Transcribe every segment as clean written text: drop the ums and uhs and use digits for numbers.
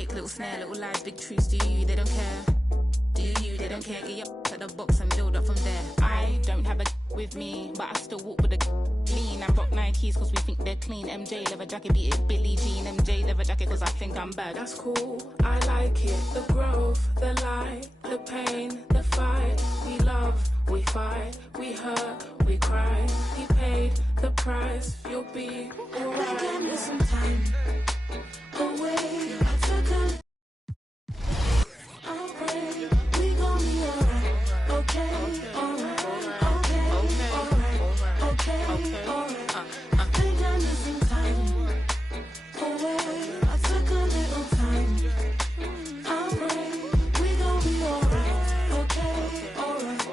kick, little snare, little lies, big truths. Do you? They don't care. Do you? They don't care. Get your at the box and build up from there. I don't have a with me, but I still walk with a lean. I rock Nikes cause we think they're clean. MJ leather jacket, beat it Billie Jean. MJ leather jacket cause I think I'm bad. That's cool, I like it. The growth, the light, the pain, the fight. We love, we fight, we hurt, we cry. He paid the price, you'll be alright. Give me some time away. I took a we gon' be alright. Okay, alright. Okay, alright. Okay, alright. Think I need some time away. I took a little time. Alright, we gon' be alright. Okay, alright.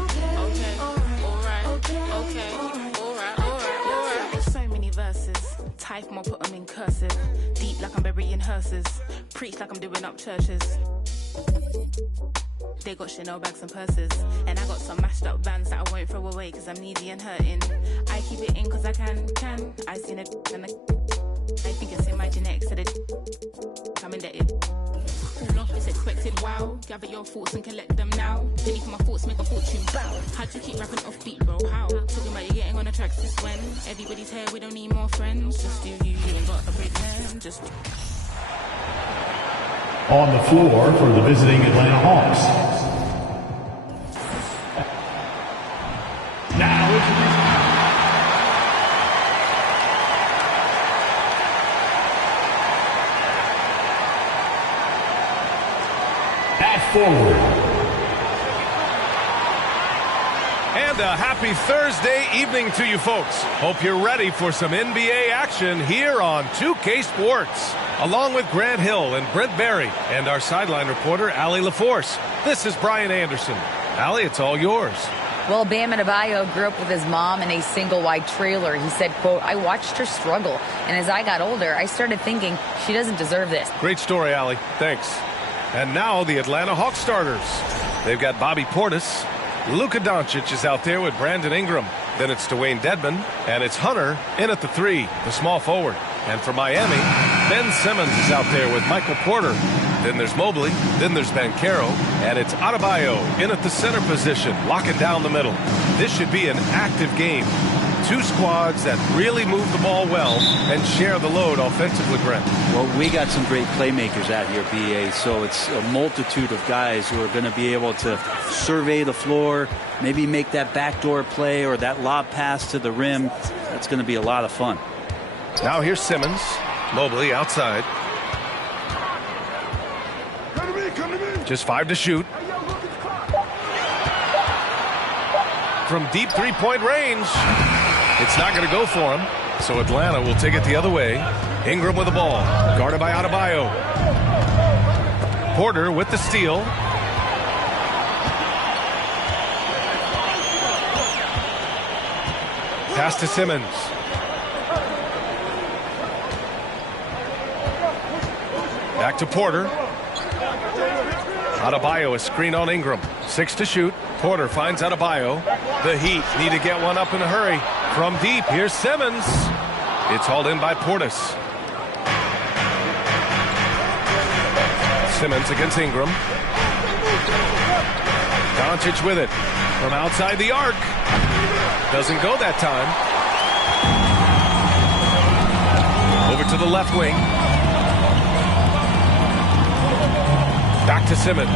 Okay, alright. Okay, alright. There's so many verses. Type them or put them in cursive. Deep like I'm burying hearses. Preach like I'm doing up churches. They got Chanel bags and purses. And I got some mashed up bands that I won't throw away cause I'm needy and hurting. I keep it in cause I can. I seen it and I think it's in my genetics. So I'm indebted. All off is expected, wow. Gather your thoughts and collect them now. Jenny for my thoughts, make a fortune, bow. How'd you keep rapping off beat, bro? How? Talking about you getting on the tracks since when? Everybody's here, we don't need more friends. Just do you ain't got a pretend. Just on the floor for the visiting Atlanta Hawks. Now at forward. And a happy Thursday evening to you folks. Hope you're ready for some NBA action here on 2K Sports. Along with Grant Hill and Brent Barry and our sideline reporter, Allie LaForce. This is Brian Anderson. Allie, it's all yours. Well, Bam Adebayo grew up with his mom in a single-wide trailer. He said, quote, I watched her struggle, and as I got older, I started thinking she doesn't deserve this. Great story, Allie. Thanks. And now the Atlanta Hawks starters. They've got Bobby Portis. Luka Doncic is out there with Brandon Ingram. Then it's Dwayne Dedmon, and it's Hunter in at the 3, the small forward. And for Miami, Ben Simmons is out there with Michael Porter. Then there's Mobley, then there's Banchero, and it's Adebayo in at the center position, locking down the middle. This should be an active game. Two squads that really move the ball well and share the load offensively, Brent. Well, we got some great playmakers out here, BA, so it's a multitude of guys who are going to be able to survey the floor, maybe make that backdoor play or that lob pass to the rim. That's going to be a lot of fun. Now here's Simmons. Mobley outside. Just 5 to shoot. From deep three-point range. It's not going to go for him. So Atlanta will take it the other way. Ingram with the ball. Guarded by Adebayo. Porter with the steal. Pass to Simmons. Back to Porter. Adebayo, a screen on Ingram. 6 to shoot. Porter finds Adebayo. The Heat need to get one up in a hurry. From deep, here's Simmons. It's hauled in by Portis. Simmons against Ingram. Doncic with it. From outside the arc. Doesn't go that time. Over to the left wing. Back to Simmons.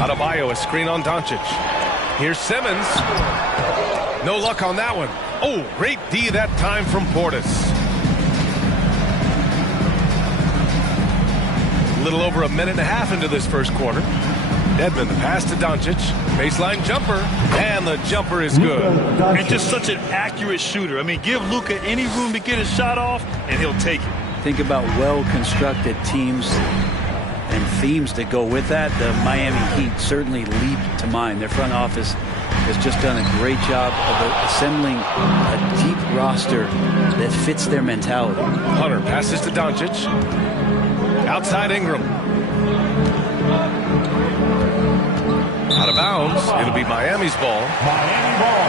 Adebayo, a screen on Doncic. Here's Simmons. No luck on that one. Oh, great D that time from Portis. A little over a minute and a half into this first quarter. Dedmon, the pass to Doncic. Baseline jumper. And the jumper is good. And just such an accurate shooter. I mean, give Luka any room to get his shot off, and he'll take it. Think about well-constructed teams and themes that go with that. The Miami Heat certainly leap to mind. Their front office has just done a great job of assembling a deep roster that fits their mentality. Hunter passes to Doncic. Outside Ingram. Out of bounds. It'll be Miami's ball. Miami ball.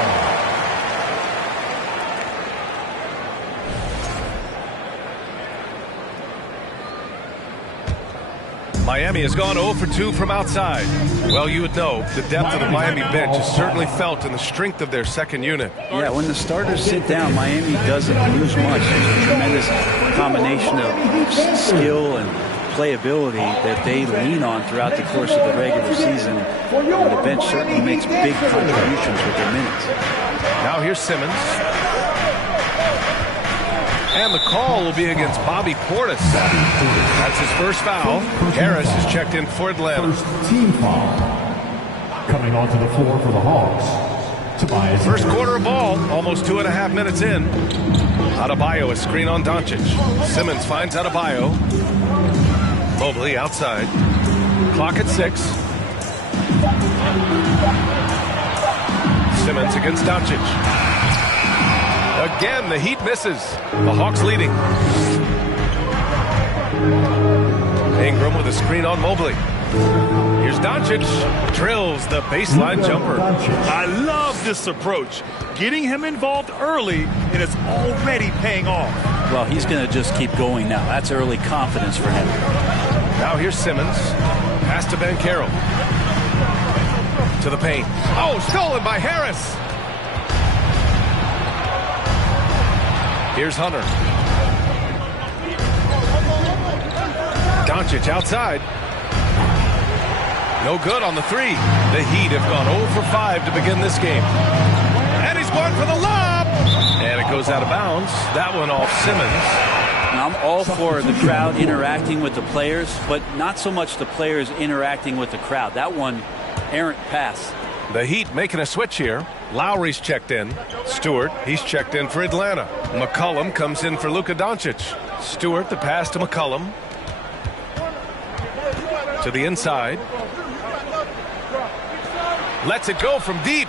Miami has gone 0 for 2 from outside. Well, you would know the depth of the Miami bench is certainly felt in the strength of their second unit. Yeah, when the starters sit down, Miami doesn't lose much. There's a tremendous combination of skill and playability that they lean on throughout the course of the regular season. And the bench certainly makes big contributions with their minutes. Now here's Simmons. And the call will be against Bobby Portis. That's his first foul. Harris is checked in for Atlanta. First team foul. Coming onto the floor for the Hawks. Tobias. First quarter of ball, almost 2.5 minutes in. Adebayo, a screen on Doncic. Simmons finds Adebayo. Mobley outside. Clock at 6. Simmons against Doncic. Again, the Heat misses. The Hawks leading. Ingram with a screen on Mobley. Here's Doncic. Drills the baseline jumper. I love this approach. Getting him involved early, and it's already paying off. Well, he's going to just keep going now. That's early confidence for him. Now here's Simmons. Pass to Banchero. To the paint. Oh, stolen by Harris. Here's Hunter. Doncic outside. No good on the 3. The Heat have gone 0 for 5 to begin this game. And he's going for the lob. And it goes out of bounds. That one off Simmons. Now, I'm all for the crowd interacting with the players, but not so much the players interacting with the crowd. That one, errant pass. The Heat making a switch here. Lowry's checked in. Stewart, he's checked in for Atlanta. McCollum comes in for Luka Doncic. Stewart, the pass to McCollum. To the inside. Lets it go from deep.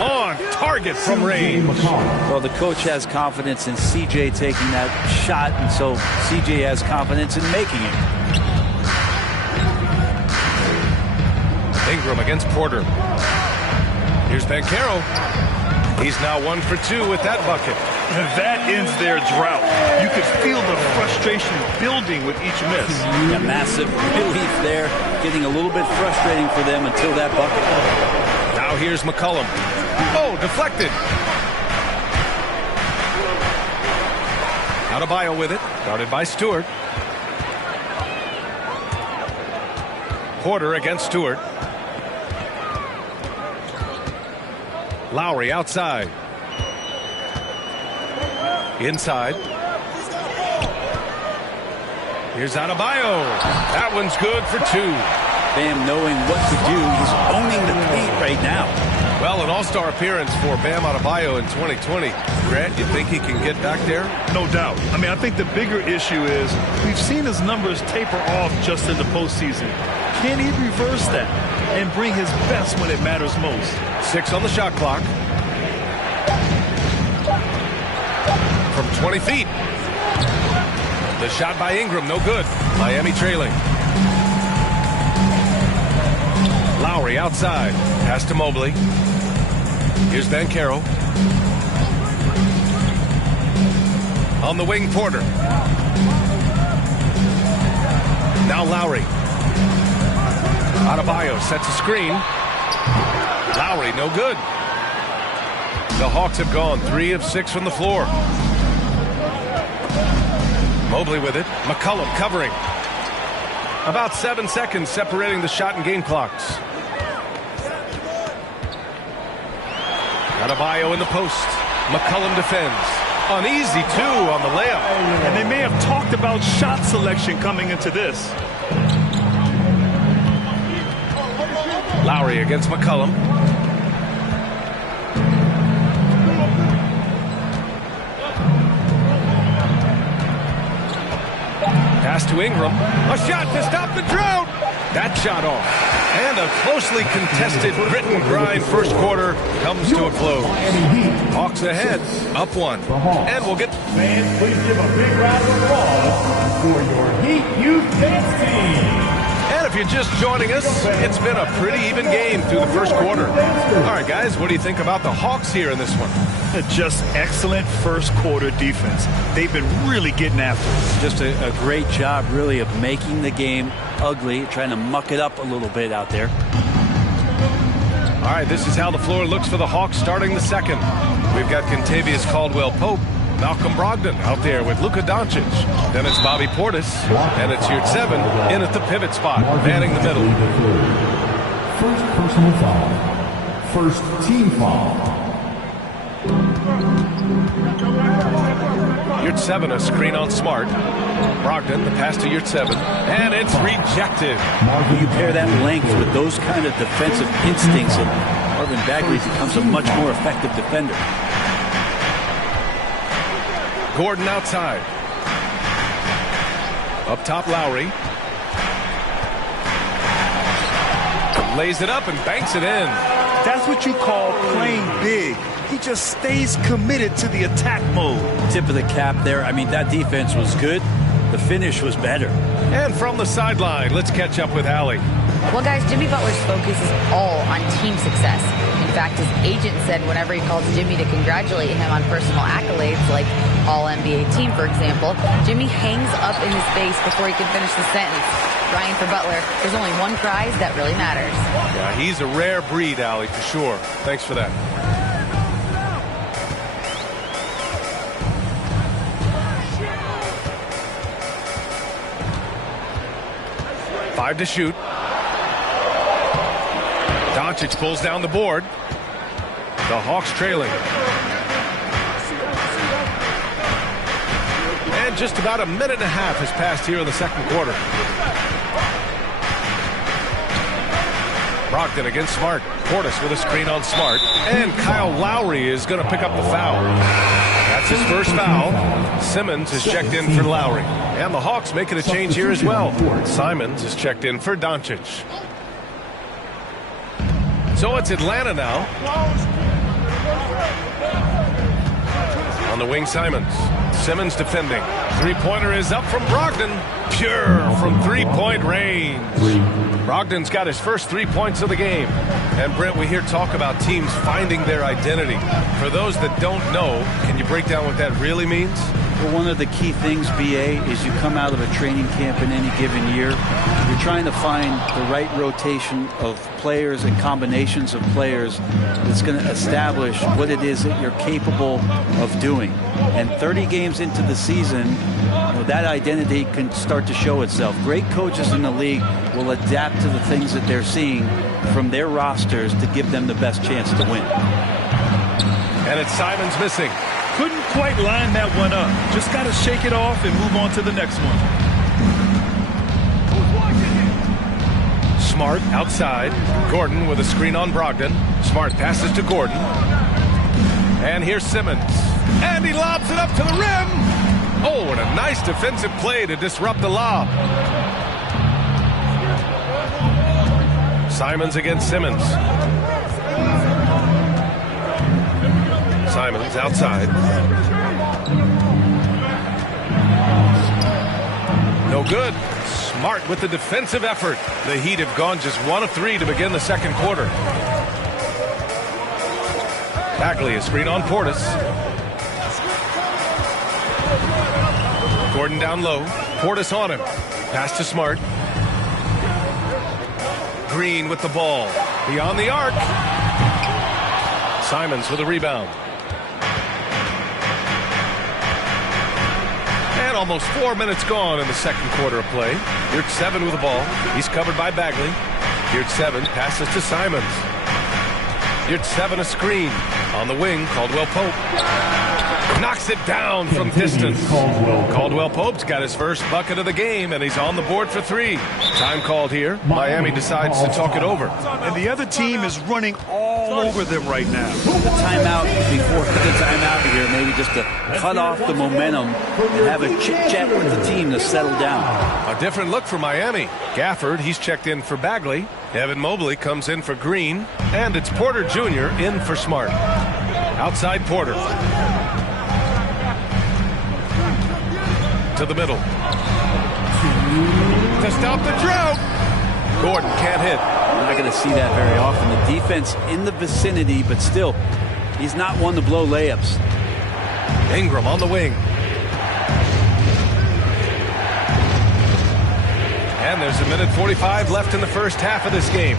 On target from range. Well, the coach has confidence in CJ taking that shot, and so CJ has confidence in making it. Ingram against Porter. Here's Banchero. He's now 1 for 2 with that bucket. And that ends their drought. You could feel the frustration building with each miss. A massive relief there, getting a little bit frustrating for them until that bucket. Now here's McCollum. Oh, deflected. Adebayo with it. Guarded by Stewart. Porter against Stewart. Lowry outside. Inside. Here's Adebayo. That one's good for 2. Bam knowing what to do. He's owning the paint right now. Well, an all-star appearance for Bam Adebayo in 2020. Grant, you think he can get back there? No doubt. I mean, I think the bigger issue is we've seen his numbers taper off just in the postseason. Can he reverse that and bring his best when it matters most? 6 on the shot clock. From 20 feet. The shot by Ingram, no good. Miami trailing. Lowry outside. Pass to Mobley. Here's Banchero. On the wing, Porter. Now Lowry. Adebayo sets a screen. Lowry, no good. The Hawks have gone 3 of 6 from the floor. Mobley with it. McCollum covering. About 7 seconds separating the shot and game clocks. Adebayo in the post. McCollum defends. An easy 2 on the layup. And they may have talked about shot selection coming into this. Lowry against McCollum. Pass to Ingram. A shot to stop the drought. That shot off. And a closely contested grit and grind first quarter comes to a close. Hawks ahead, up 1. And we'll get... Fans, please give a big round of applause for your Heat Youth Dance Team. And if you're just joining us, it's been a pretty even game through the first quarter. All right, guys, what do you think about the Hawks here in this one? Just excellent first quarter defense. They've been really getting after it. Just a great job, really, of making the game ugly, trying to muck it up a little bit out there. All right, this is how the floor looks for the Hawks starting the second. We've got Kentavious Caldwell-Pope, Malcolm Brogdon out there with Luka Doncic. Then it's Bobby Portis, and it's Yurtseven in at the pivot spot, manning the middle. First personal foul. First team foul. Yurtseven, a screen on Smart. Brogdon, the pass to Yurtseven, and it's rejected. You pair that length with those kind of defensive instincts, and Marvin Bagley becomes a much more effective defender. Gordon outside. Up top, Lowry. Lays it up and banks it in. That's what you call playing big. He just stays committed to the attack mode. Tip of the cap there. I mean, that defense was good. The finish was better. And from the sideline, let's catch up with Allie. Well, guys, Jimmy Butler's focus is all on team success. In fact, his agent said whenever he calls Jimmy to congratulate him on personal accolades, like All-NBA team, for example, Jimmy hangs up in his face before he can finish the sentence. Ryan, for Butler, there's only one prize that really matters. Yeah, he's a rare breed, Allie, for sure. Thanks for that. Five to shoot. Doncic pulls down the board. The Hawks trailing. And just about a minute and a half has passed here in the second quarter. Brogdon against Smart. Portis with a screen on Smart. And Kyle Lowry is going to pick up the foul. That's his first foul. Simmons is checked in for Lowry. And the Hawks making a change here as well. Simons is checked in for Doncic. So it's Atlanta now. On the wing, Simons. Simmons defending. Three-pointer is up from Brogdon. Pure from three-point range. Brogdon's got his first 3 points of the game. And Brent, we hear talk about teams finding their identity. For those that don't know, can you break down what that really means? Well, one of the key things, BA, is you come out of a training camp in any given year. You're trying to find the right rotation of players and combinations of players that's going to establish what it is that you're capable of doing. And 30 games into the season, that identity can start to show itself. Great coaches in the league will adapt to the things that they're seeing from their rosters to give them the best chance to win. And it's Simons missing. Couldn't quite line that one up. Just got to shake it off and move on to the next one. Smart outside. Gordon with a screen on Brogdon. Smart passes to Gordon. And here's Simmons. And he lobs it up to the rim. Oh, and a nice defensive play to disrupt the lob. Simons against Simmons. Simons outside. No good. Smart with the defensive effort. The Heat have gone just 1 of 3 to begin the second quarter. Bagley, a screen on Portis. Gordon down low. Portis on him. Pass to Smart. Green with the ball. Beyond the arc. Simons with a rebound. And almost 4 minutes gone in the second quarter of play. Yurtseven with the ball. He's covered by Bagley. Yurtseven passes to Simons. Yurtseven a screen. On the wing, Caldwell-Pope. Knocks it down from distance. Caldwell-Pope's got his first bucket of the game, and he's on the board for 3. Time called here. Miami decides to talk it over. And the other team is running all over them right now. The timeout before the timeout here, maybe just to cut off the momentum and have a chit-chat with the team to settle down. A different look for Miami. Gafford, he's checked in for Bagley. Evan Mobley comes in for Green. And it's Porter Jr. in for Smart. Outside Porter. To the middle. To stop the drought. Gordon can't hit. You're not going to see that very often. The defense in the vicinity, but still, he's not one to blow layups. Ingram on the wing. And there's 1:45 left in the first half of this game.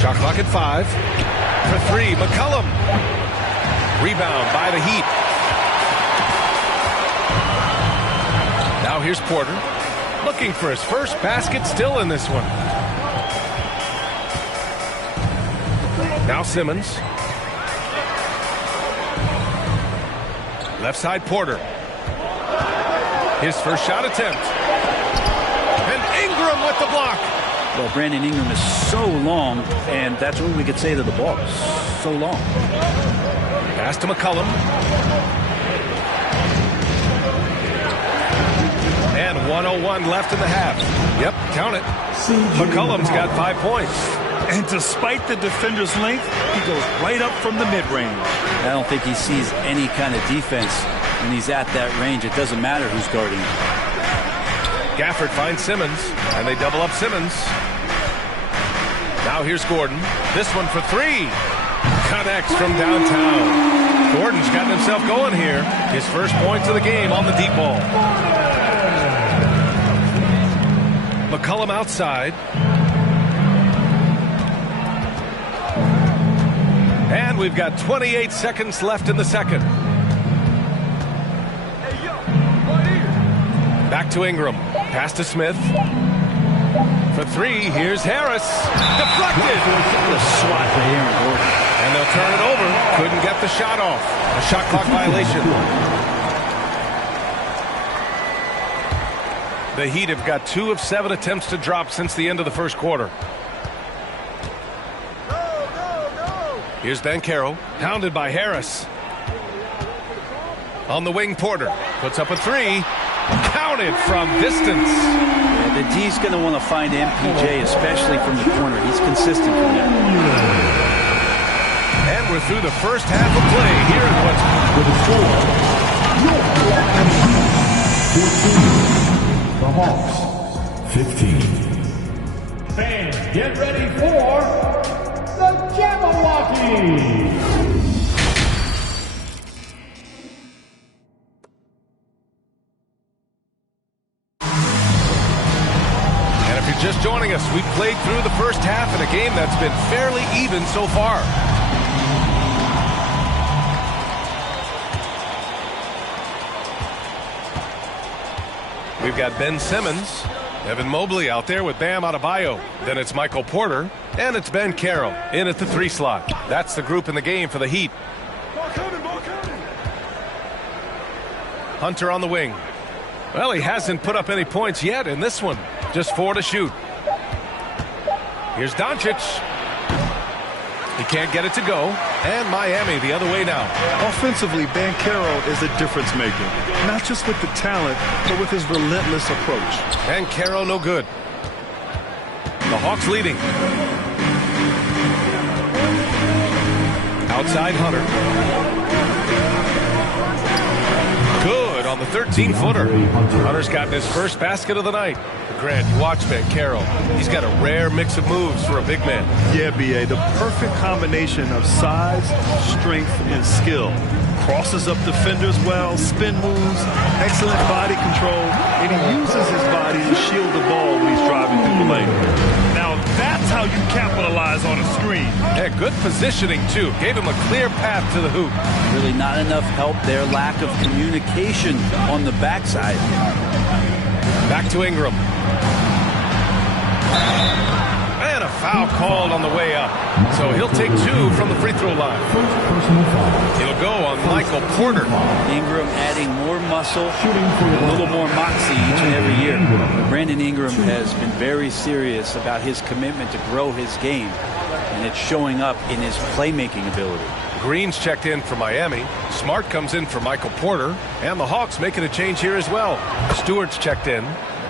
Shot clock at 5. For 3, McCollum. Rebound by the Heat. Now here's Porter. Looking for his first basket still in this one. Now Simmons. Left side Porter. His first shot attempt. And Ingram with the block. Well, Brandon Ingram is so long, and that's what we could say to the ball. So long. Pass to McCollum. And 1:01 left in the half. Yep, count it. McCollum's got 5 points. And despite the defender's length, he goes right up from the mid-range. I don't think he sees any kind of defense when he's at that range. It doesn't matter who's guarding him. Gafford finds Simmons, and they double up Simmons. Now here's Gordon. This one for 3. Connects from downtown. Gordon's gotten himself going here. His first points of the game on the deep ball. McCollum outside. And we've got 28 seconds left in the second. Back to Ingram. Pass to Smith. For 3, here's Harris. Deflected. What a swat to Aaron Gordon. And they'll turn it over. Couldn't get the shot off. A shot clock violation. The Heat have got 2 of 7 attempts to drop since the end of the first quarter. Here's Banchero, hounded by Harris. On the wing, Porter puts up a 3. Counted from distance. Yeah, the D's going to want to find MPJ, especially from the corner. He's consistent from there. And we're through the first half of play here at With the Hawks, 15. Fans, get ready for the Jabberwocky! Just joining us, we've played through the first half in a game that's been fairly even so far. We've got Ben Simmons, Evan Mobley out there with Bam Adebayo. Then it's Michael Porter, and it's Banchero in at the 3 slot. That's the group in the game for the Heat. Hunter on the wing. Well, he hasn't put up any points yet in this one. Just 4 to shoot. Here's Doncic. He can't get it to go. And Miami the other way now. Offensively, Banchero is a difference maker. Not just with the talent, but with his relentless approach. Banchero no good. The Hawks leading. Outside Hunter. Good on the 13-footer. Hunter's gotten his first basket of the night. Grant, you watch Banchero. He's got a rare mix of moves for a big man. Yeah, B.A., the perfect combination of size, strength, and skill. Crosses up defenders well, spin moves, excellent body control, and he uses his body to shield the ball when he's driving through the lane. Now that's how you capitalize on a screen. Yeah, good positioning, too. Gave him a clear path to the hoop. Really not enough help there. Lack of communication on the backside. Back to Ingram. And a foul called on the way up. So he'll take 2 from the free throw line. He'll go on Michael Porter. Ingram adding more muscle, a little more moxie each and every year. Brandon Ingram has been very serious about his commitment to grow his game, and it's showing up in his playmaking ability. Green's checked in for Miami. Smart comes in for Michael Porter. And the Hawks making a change here as well. Stewart's checked in.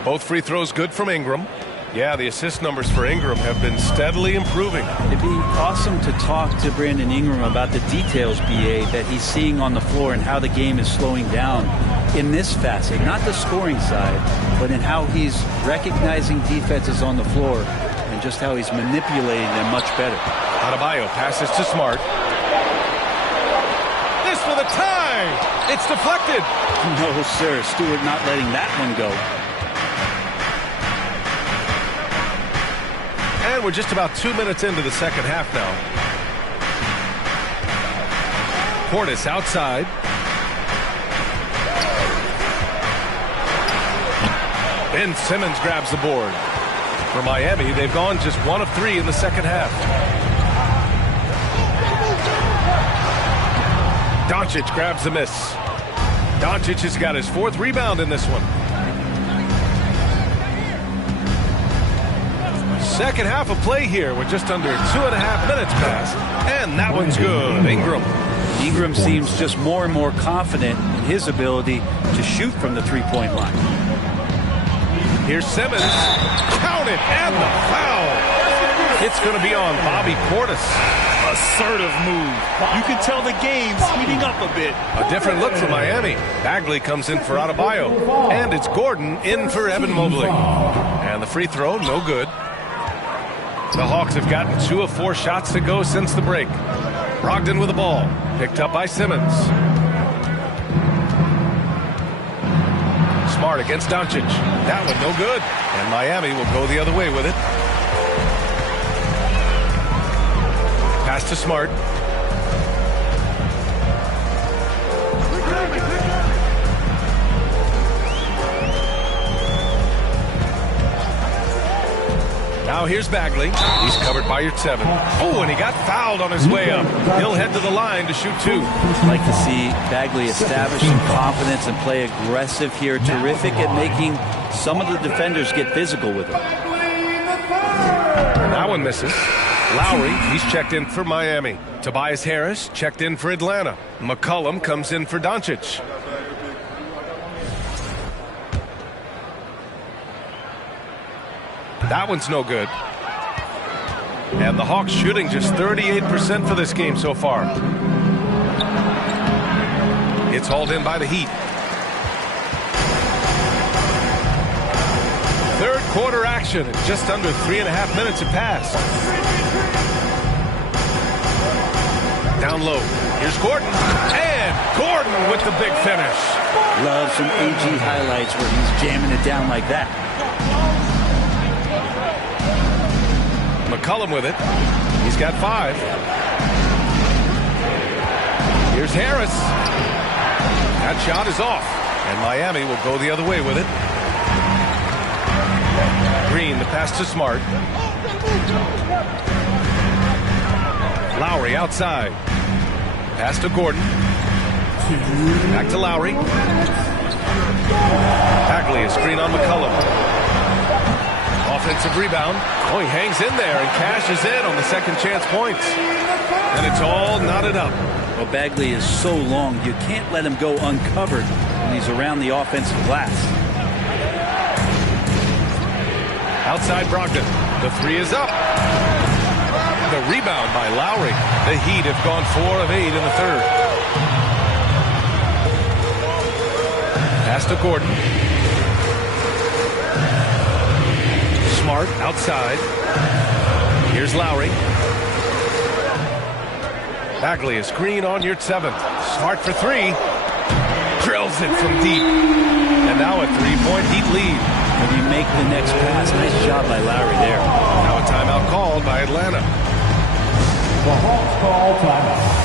Both free throws good from Ingram. Yeah, the assist numbers for Ingram have been steadily improving. It'd be awesome to talk to Brandon Ingram about the details, B.A., that he's seeing on the floor and how the game is slowing down. in this facet, not the scoring side, but in how he's recognizing defenses on the floor and just how he's manipulating them much better. Adebayo passes to Smart. This for the tie. It's deflected. No, sir. Stewart not letting that one go. And we're just about 2 minutes into the second half now. Portis outside. Ben Simmons grabs the board. For Miami, they've gone just 1 of 3 in the second half. Doncic grabs the miss. Doncic has got his 4th rebound in this one. Second half of play here with just under 2.5 minutes passed. And that one's good. Ingram seems just more and more confident in his ability to shoot from the three-point line. Here's Simmons. Count it, and the foul. It's going to be on Bobby Portis. Assertive move. You can tell the game's heating up a bit. A different look for Miami. Bagley comes in for Adebayo. And it's Gordon in for Evan Mobley. And the free throw, no good. The Hawks have gotten 2 of 4 shots to go since the break. Brogdon with the ball. Picked up by Simmons. Smart against Doncic. That one no good. And Miami will go the other way with it. Pass to Smart. Now here's Bagley. He's covered by your 7. Oh, and he got fouled on his way up. He'll head to the line to shoot 2. I'd like to see Bagley establish some confidence and play aggressive here. Terrific at making some of the defenders get physical with him. And that one misses. Lowry, he's checked in for Miami. Tobias Harris checked in for Atlanta. McCollum comes in for Doncic. That one's no good. And the Hawks shooting just 38% for this game so far. It's hauled in by the Heat. Third quarter action. Just under 3.5 minutes have passed. Down low. Here's Gordon. And Gordon with the big finish. Love some AG highlights where he's jamming it down like that. McCollum with it. He's got 5. Here's Harris. That shot is off. And Miami will go the other way with it. Green, the pass to Smart. Lowry outside. Pass to Gordon. Back to Lowry. Bagley, a screen on McCollum. Offensive rebound. Oh, he hangs in there and cashes in on the second chance points. And it's all knotted up. Well, Bagley is so long, you can't let him go uncovered when he's around the offensive glass. Outside Brogdon. The 3 is up. The rebound by Lowry. The Heat have gone 4 of 8 in the third. Pass to Gordon. Smart outside. Here's Lowry. Bagley, a screen on your 7th. Smart for 3. Drills it from deep. And now a 3-point Heat lead. When you make the next pass, nice job by Lowry there. Now a timeout called by Atlanta. The Hawks call timeout.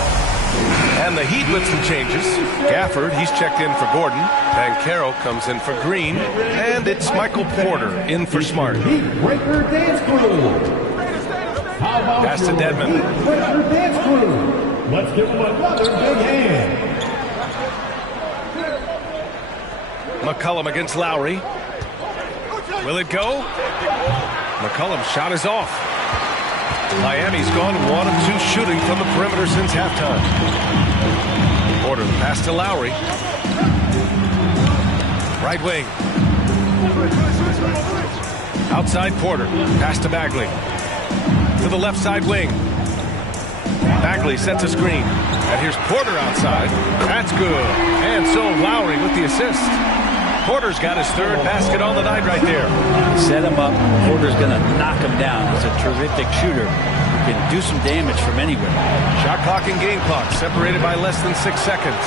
And the Heat with some changes. Gafford, he's checked in for Gordon. Banchero comes in for Green. And it's Michael Porter in for Smart. Breaker dance crew. Pass to Dedmon. Breaker dance crew. Let's give them another big hand. McCollum against Lowry. Will it go? McCollum's shot is off. Miami's gone 1 of 2 shooting from the perimeter since halftime. Porter, the pass to Lowry. Right wing. Outside Porter. Pass to Bagley. To the left side wing. Bagley sets a screen. And here's Porter outside. That's good. And And so Lowry with the assist. Porter's got his third basket on the night right there. Set him up. Porter's going to knock him down. He's a terrific shooter. He can do some damage from anywhere. Shot clock and game clock separated by less than 6 seconds.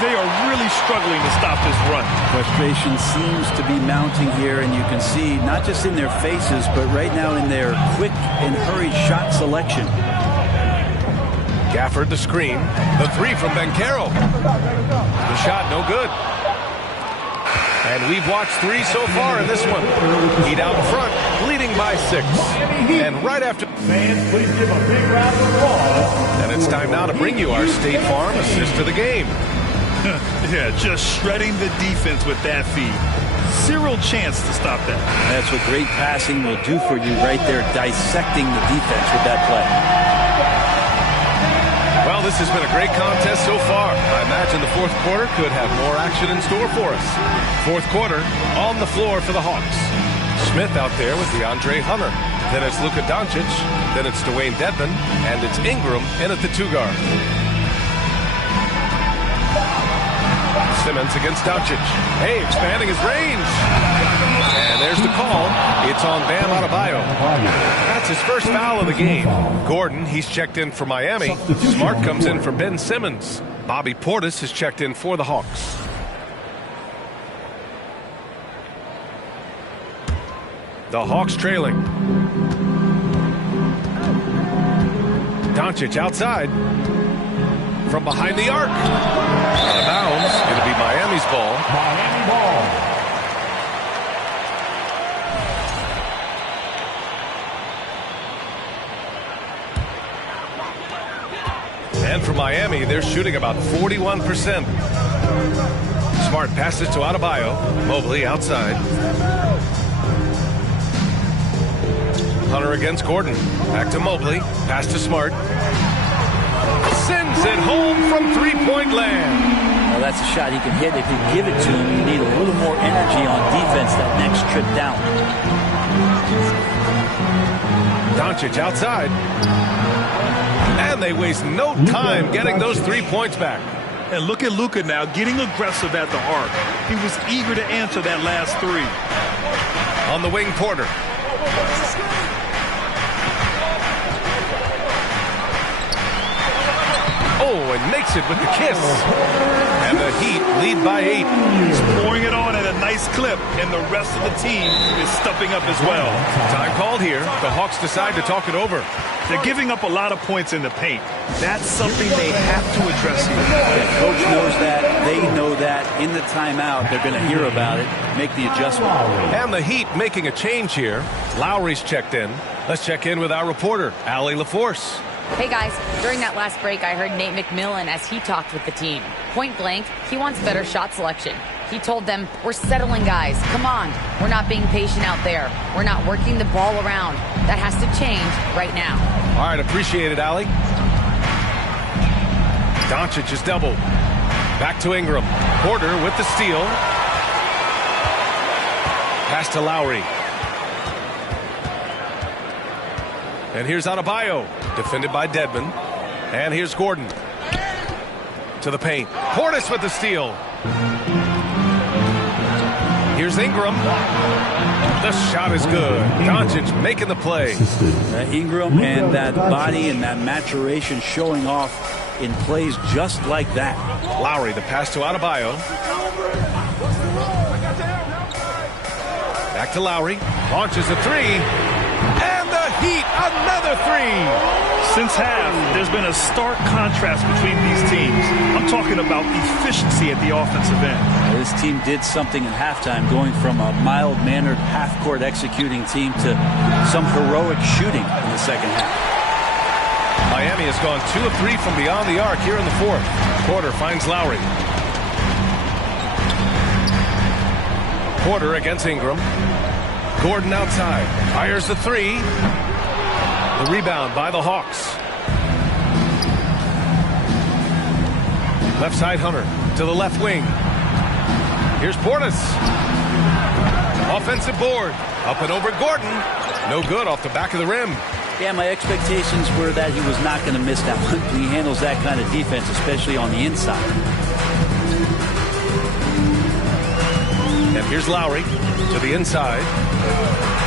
They are really struggling to stop this run. Frustration seems to be mounting here, and you can see not just in their faces, but right now in their quick and hurried shot selection. Gafford the screen. The three from Banchero. The shot no good. And we've watched 3 so far in this one. Heat out in front, leading by 6. And right after... Fans, please give a big round of applause. And it's time now to bring you our State Farm assist of the game. Yeah, just shredding the defense with that feed. Zero chance to stop that. That's what great passing will do for you right there, dissecting the defense with that play. Well, this has been a great contest so far. I imagine the fourth quarter could have more action in store for us. Fourth quarter on the floor for the Hawks. Smith out there with DeAndre Hunter. Then it's Luka Doncic. Then it's Dwayne Dedmon. And it's Ingram in at the 2 guard. Simmons against Doncic. Hey, expanding his range. And there's the call. It's on Bam Adebayo. That's his first foul of the game. Gordon, he's checked in for Miami. Smart comes in for Ben Simmons. Bobby Portis has checked in for the Hawks. The Hawks trailing. Doncic outside. From behind the arc. Out of bounds. Going to be Miami's ball. Miami ball. And for Miami, they're shooting about 41%. Smart passes to Adebayo. Mobley outside. Hunter against Gordon. Back to Mobley. Pass to Smart. Sends it home from three-point land. Well, that's a shot he can hit. If you give it to him, you need a little more energy on defense that next trip down. Doncic outside. And they waste no time getting those 3 points back. And look at Luka now getting aggressive at the arc. He was eager to answer that last 3. On the wing, Porter. Oh, and makes it with the kiss. And the Heat lead by 8. He's pouring it on at a nice clip, and the rest of the team is stepping up as well. Time called here. The Hawks decide to talk it over. They're giving up a lot of points in the paint. That's something they have to address here. The coach knows that. They know that. In the timeout, they're going to hear about it, make the adjustment. And the Heat making a change here. Lowry's checked in. Let's check in with our reporter, Allie LaForce. Hey guys, during that last break, I heard Nate McMillan as he talked with the team. Point blank, he wants better shot selection. He told them, we're settling guys, come on. We're not being patient out there. We're not working the ball around. That has to change right now. All right, appreciate it, Allie. Doncic is doubled. Back to Ingram. Porter with the steal. Pass to Lowry. And here's Adebayo, defended by Dedmon. And here's Gordon. To the paint. Portis with the steal. Here's Ingram. The shot is good. Doncic making the play. Ingram and that body and that maturation showing off in plays just like that. Lowry, the pass to Adebayo. Back to Lowry. Launches a 3. And the Heat, another 3. Since half, there's been a stark contrast between these teams. I'm talking about efficiency at the offensive end. This team did something at halftime, going from a mild-mannered half-court executing team to some heroic shooting in the second half. Miami has gone 2 of 3 from beyond the arc here in the fourth. Porter finds Lowry. Porter against Ingram. Gordon outside. Fires the 3. The rebound by the Hawks. Left side Hunter to the left wing. Here's Portis. Offensive board. Up and over Gordon. No good off the back of the rim. Yeah, my expectations were that he was not going to miss that one. He handles that kind of defense, especially on the inside. Here's Lowry to the inside.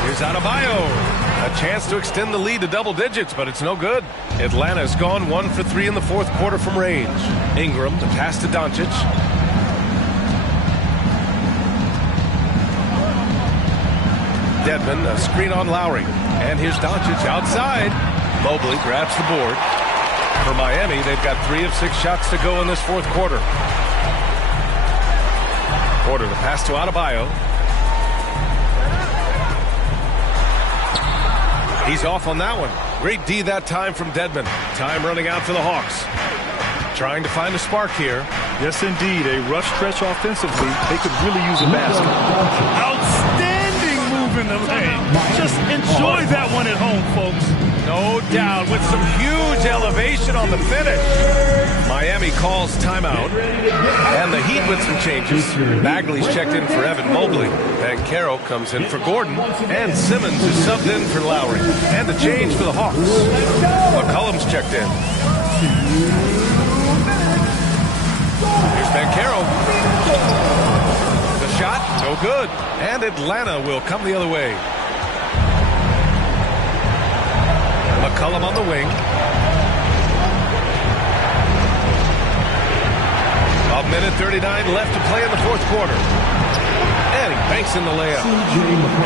Here's Adebayo. A chance to extend the lead to double digits, but it's no good. Atlanta's gone 1 for 3 in the fourth quarter from range. Ingram, the pass to Doncic. Dedmon, a screen on Lowry. And here's Doncic outside. Mobley grabs the board. For Miami, they've got 3 of 6 shots to go in this fourth quarter. Porter, the pass to Adebayo. He's off on that one. Great D that time from Dedmon. Time running out for the Hawks. Trying to find a spark here. Yes, indeed. A rough stretch offensively. They could really use a basket. Outstanding move in the lane. Just enjoy that one at home, folks. No doubt, with some huge elevation on the finish. Miami calls timeout. And the Heat with some changes. Bagley's checked in for Evan Mobley. Banchero comes in for Gordon. And Simmons is subbed in for Lowry. And the change for the Hawks. McCollum's checked in. Here's Banchero. The shot, no good. And Atlanta will come the other way. McCollum on the wing. A minute 39 left to play in the fourth quarter. And he banks in the layup.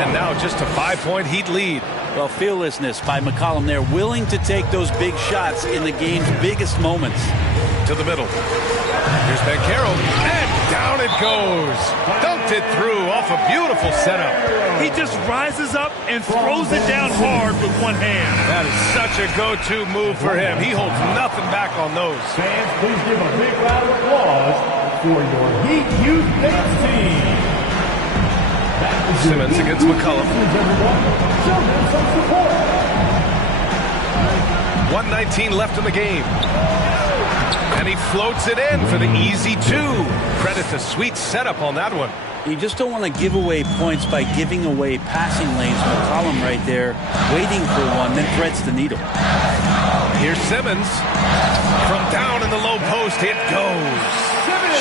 And now just a 5-point Heat lead. Well, fearlessness by McCollum there, willing to take those big shots in the game's biggest moments. To the middle. Here's Banchero. And down it goes. Dunked it through off a beautiful setup. He just rises up and throws it down hard with one hand. That is such a go-to move for him. He holds nothing back on those. Fans, please give a big round of applause for your Heat Youth Dance Team. Simmons against McCollum. 1:19 left in the game. And he floats it in for the easy 2. Credit to sweet setup on that one. You just don't want to give away points by giving away passing lanes. McCollum right there, waiting for one, then threads the needle. Here's Simmons. From down in the low post, it goes.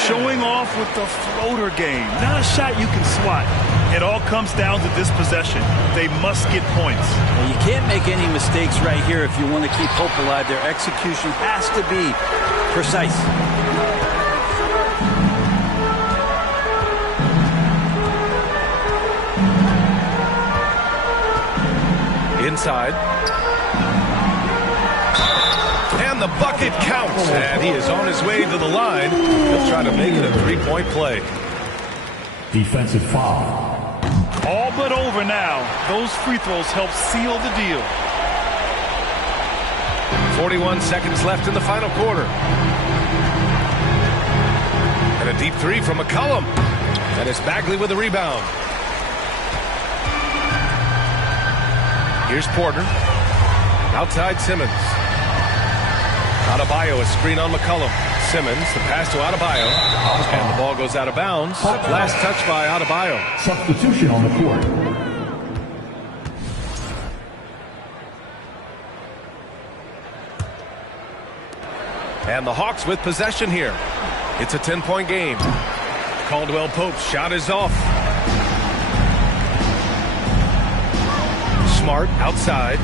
Showing off with the floater game. Not a shot you can swat. It all comes down to this possession. They must get points. Well, you can't make any mistakes right here if you want to keep hope alive. Their execution has to be precise. Inside. And the bucket counts. And he is on his way to the line. He'll try to make it a 3-point play. Defensive foul. All but over now. Those free throws help seal the deal. 41 seconds left in the final quarter. And a deep 3 from McCollum. And it's Bagley with the rebound. Here's Porter. Outside Simmons. Adebayo, a screen on McCollum. Simmons, the pass to Adebayo. And the ball goes out of bounds. Last touch by Adebayo. Substitution on the court. And the Hawks with possession here. It's a 10-point game. Caldwell Pope's shot is off. Smart outside.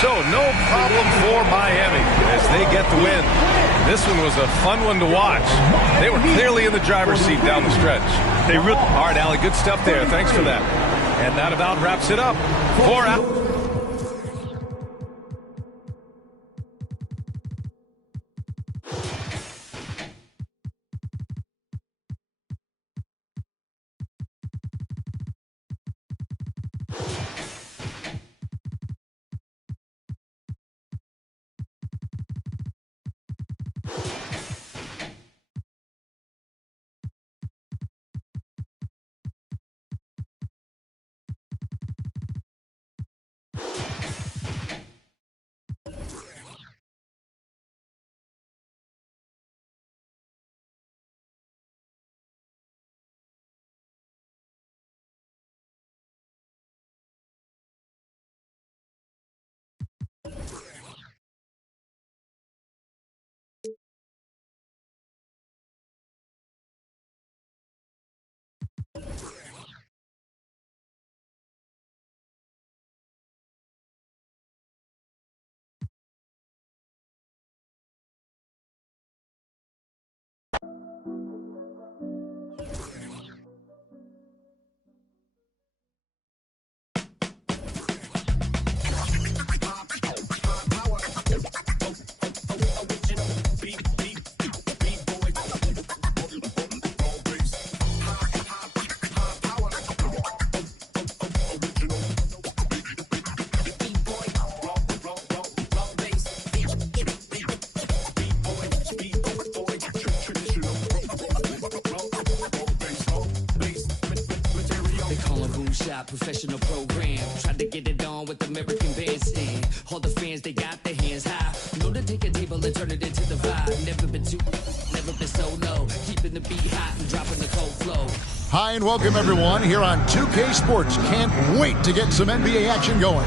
So no problem for Miami as they get the win. This one was a fun one to watch. They were clearly in the driver's seat down the stretch. All right, Allie, good stuff there. Thanks for that. And that about wraps it up. 4 out. Tried to get it on with American bandstand. All the fans, they got their hands high. You know to take a table and turn it into the vibe. Never been so low. Keeping the beat hot and dropping the cold flow. Hi and welcome everyone here on 2K Sports. Can't wait to get some NBA action going.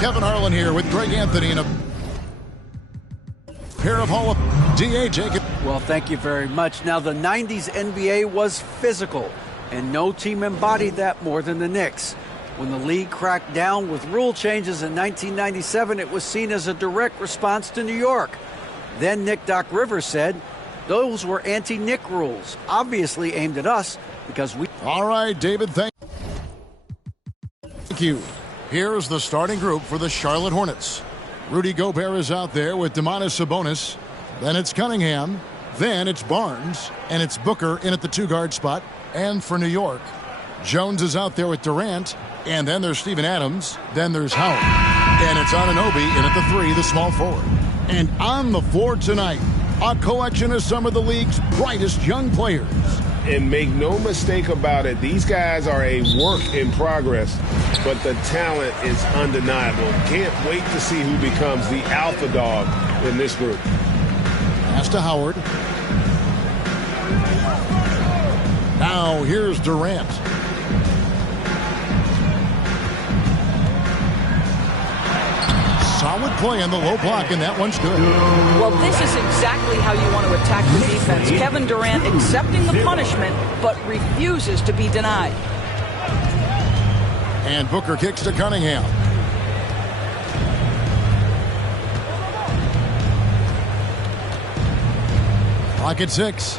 Kevin Harlan here with Greg Anthony and a pair of Hall of DA Jacob. Well, thank you very much. Now, the 90s NBA was physical, and no team embodied that more than the Knicks. When the league cracked down with rule changes in 1997, it was seen as a direct response to New York. Then Nick Doc Rivers said, those were anti-Nick rules, obviously aimed at us because we... All right, David, thank you. Here's the starting group for the Charlotte Hornets. Rudy Gobert is out there with Domantas Sabonis. Then it's Cunningham. Then it's Barnes. And it's Booker in at the two-guard spot. And for New York, Jones is out there with Durant. And then there's Steven Adams. Then there's Howard. And it's Anunoby in at the three, the small forward. And on the floor tonight, a collection of some of the league's brightest young players. And make no mistake about it, these guys are a work in progress, but the talent is undeniable. Can't wait to see who becomes the alpha dog in this group. Pass to Howard. Now here's Durant. Solid play on the low block, and that one's good. Well, this is exactly how you want to attack the defense. Kevin Durant accepting the punishment, but refuses to be denied. And Booker kicks to Cunningham. Clock at 6.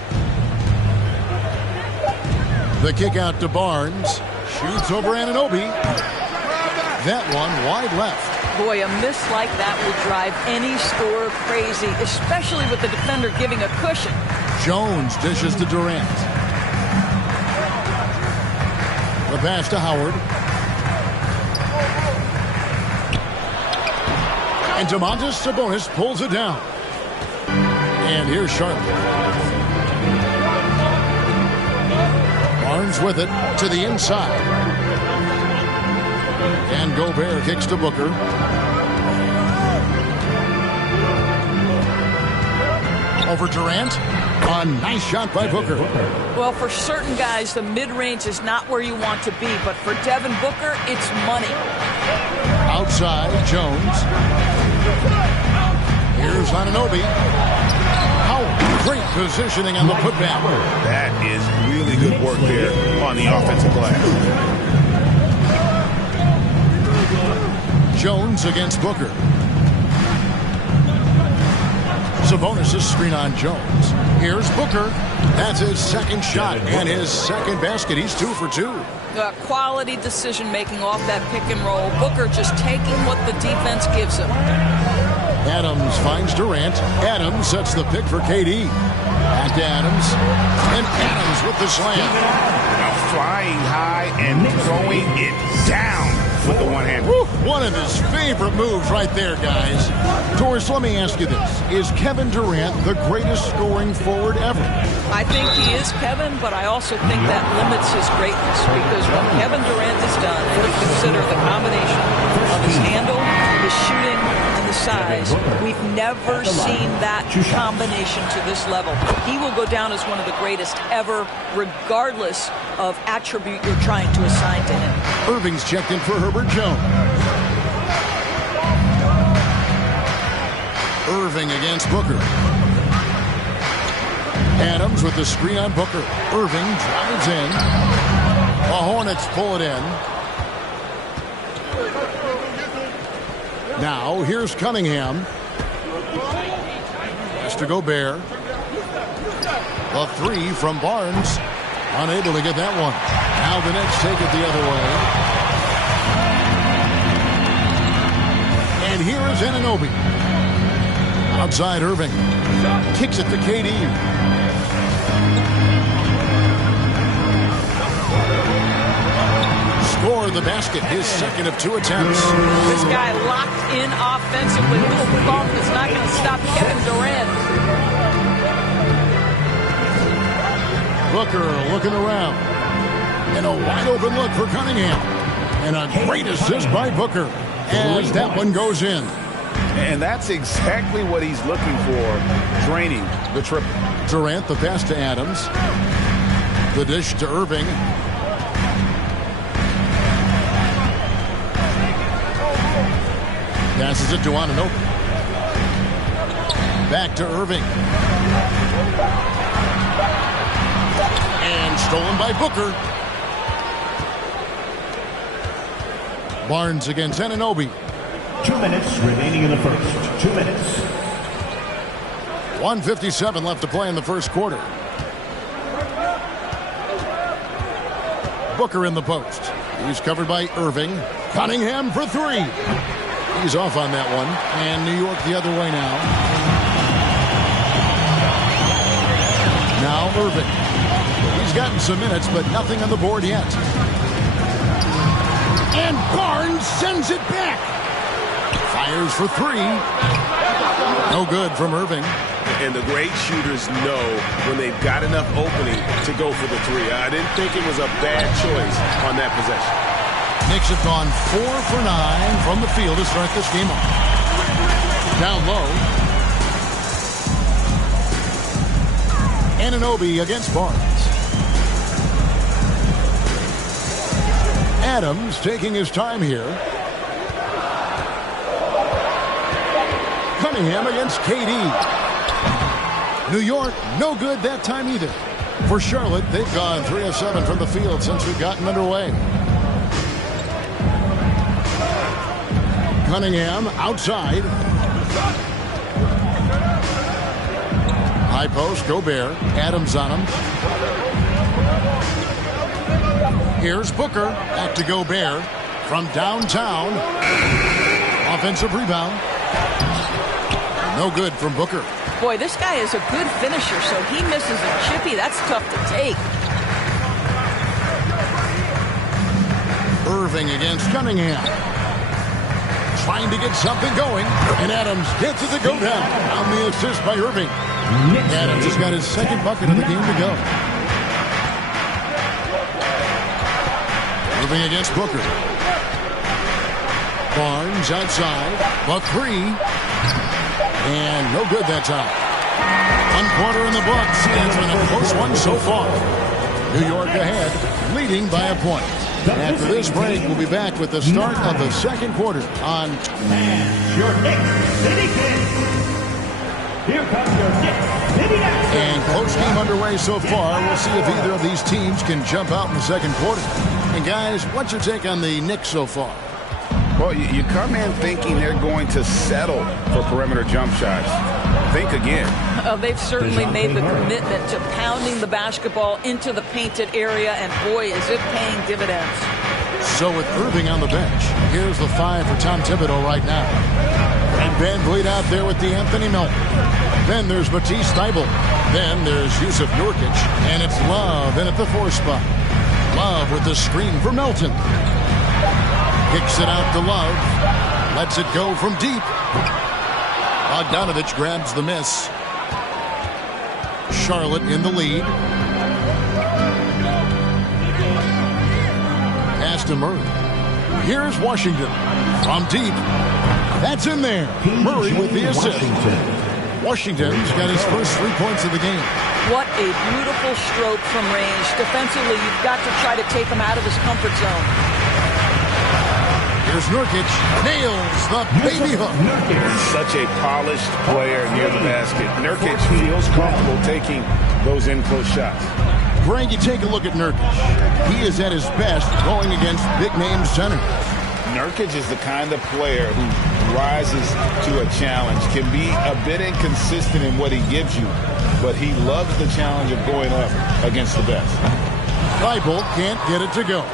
The kick out to Barnes. Shoots over Anunoby. That one wide left. Boy, a miss like that will drive any scorer crazy, especially with the defender giving a cushion. Jones dishes to Durant. The pass to Howard. And Domantas Sabonis pulls it down. And here's Charlotte. Barnes with it to the inside. And Gobert kicks to Booker. Over Durant. A nice shot by Booker. Well, for certain guys, the mid-range is not where you want to be, but for Devin Booker, it's money. Outside, Jones. Here's Anunoby. Howard, great positioning on the putback. That is really good work there on the offensive glass. Jones against Booker. Sabonis' screen on Jones. Here's Booker. That's his second shot and his second basket. He's 2 for 2. Quality decision-making off that pick and roll. Booker just taking what the defense gives him. Adams finds Durant. Adams sets the pick for KD. Back to Adams. And Adams with the slam. Flying high and throwing it down with the one hand. One of his favorite moves right there, guys. Torres, let me ask you this. Is Kevin Durant the greatest scoring forward ever? I think he is, Kevin, but I also think that limits his greatness, because when Kevin Durant is done, and you consider the combination of his handle, his shooting, and the size, we've never seen that combination to this level. He will go down as one of the greatest ever, regardless of attribute you're trying to assign to him. Irving's checked in for Herbert Jones. Irving against Booker. Adams with the screen on Booker. Irving drives in. The Hornets pull it in. Now here's Cunningham. Pass to Gobert. The three from Barnes. Unable to get that one. Now the Knicks take it the other way. And here is Anunoby. Outside Irving. Kicks it to KD. Score the basket, his second of 2 attempts. This guy locked in offensively. Little bump is not going to stop Kevin Durant. Booker looking around. And a wide open look for Cunningham. And a great assist by Booker as that one goes in. And that's exactly what he's looking for, draining the triple. Durant, the pass to Adams. The dish to Irving. Passes it to Anunoby. Back to Irving. And stolen by Booker. Barnes against Anunoby. 2 minutes remaining in the first. 2 minutes. 1:57 left to play in the first quarter. Booker in the post. He's covered by Irving. Cunningham for three. He's off on that one. And New York the other way now. Now Irving. He's gotten some minutes, but nothing on the board yet. And Barnes sends it back. Fires for three. No good from Irving. And the great shooters know when they've got enough opening to go for the three. I didn't think it was a bad choice on that possession. Knicks have gone 4 for 9 from the field to start this game off. Down low. Anunoby against Barnes. Adams taking his time here. Cunningham against KD. New York, no good that time either. For Charlotte, they've gone 3 of 7 from the field since we've gotten underway. Cunningham outside. High post, Gobert. Adams on him. Here's Booker. Back to Gobert. From downtown. Offensive rebound. No good from Booker. Boy, this guy is a good finisher, so he misses a chippy. That's tough to take. Irving against Cunningham. Trying to get something going. And Adams gets it to go down. On the assist by Irving. Adams has got his second bucket of the game to go. Irving against Booker. Barnes outside. But three. And no good that time. 1 quarter in the books. It's been a close one so far. New York ahead, leading by a point. After this break, we'll be back with the start of the second quarter on... And your Knicks City Kings. Here comes your Knicks City Kings. And close game underway so far. We'll see if either of these teams can jump out in the second quarter. And guys, what's your take on the Knicks so far? Well, you come in thinking they're going to settle for perimeter jump shots. Think again. They've certainly made the commitment to pounding the basketball into the painted area, and boy, is it paying dividends. So with Irving on the bench, here's the 5 for Tom Thibodeau right now. And Van Vliet out there with the Anthony Melton. Then there's Matisse Thybulle. Then there's Yusuf Nurkic. And it's Love in at the 4 spot. Love with the screen for Melton. Kicks it out to Love. Lets it go from deep. Bogdanovich grabs the miss. Charlotte in the lead. Pass to Murray. Here's Washington. From deep. That's in there. Murray with the assist. Washington's got his first 3 points of the game. What a beautiful stroke from range. Defensively, you've got to try to take him out of his comfort zone. Here's Nurkic. Nails the baby hook. Such a polished player near the basket. Nurkic feels comfortable taking those in-close shots. Greg, you take a look at Nurkic. He is at his best going against big-name centers. Nurkic is the kind of player who rises to a challenge, can be a bit inconsistent in what he gives you, but he loves the challenge of going up against the best. Thybulle can't get it to go.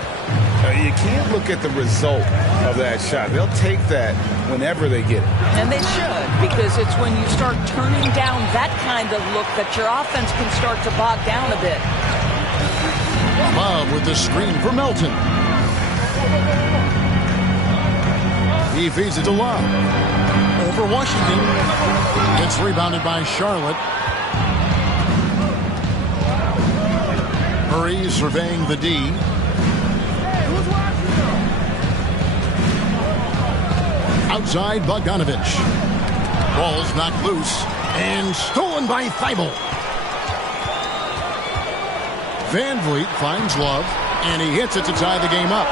You can't look at the result of that shot. They'll take that whenever they get it. And they should, because it's when you start turning down that kind of look that your offense can start to bog down a bit. Love with the screen for Melton. He feeds it to Love. Over Washington. It's rebounded by Charlotte. Murray surveying the D. Outside Bogdanovich. Ball's knocked loose and stolen by Thibault. Van Vliet finds Love, and he hits it to tie the game up.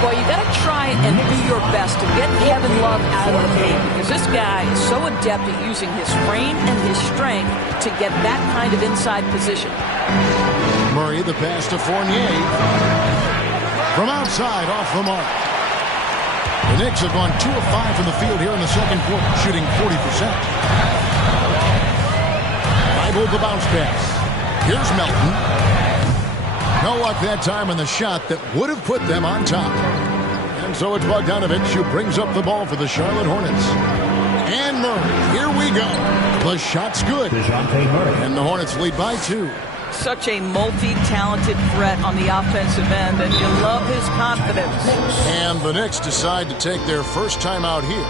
Well, you got to try and do your best to get Kevin Love out of the game, because this guy is so adept at using his frame and his strength to get that kind of inside position. Murray, the pass to Fournier. From outside, off the mark. The Knicks have gone 2 of 5 from the field here in the second quarter, shooting 40%. Bible the bounce pass. Here's Melton. No luck that time on the shot that would have put them on top. And so it's Bogdanovich who brings up the ball for the Charlotte Hornets. And Murray, here we go. The shot's good. And the Hornets lead by 2. Such a multi-talented threat on the offensive end, and you love his confidence. And the Knicks decide to take their first time out here.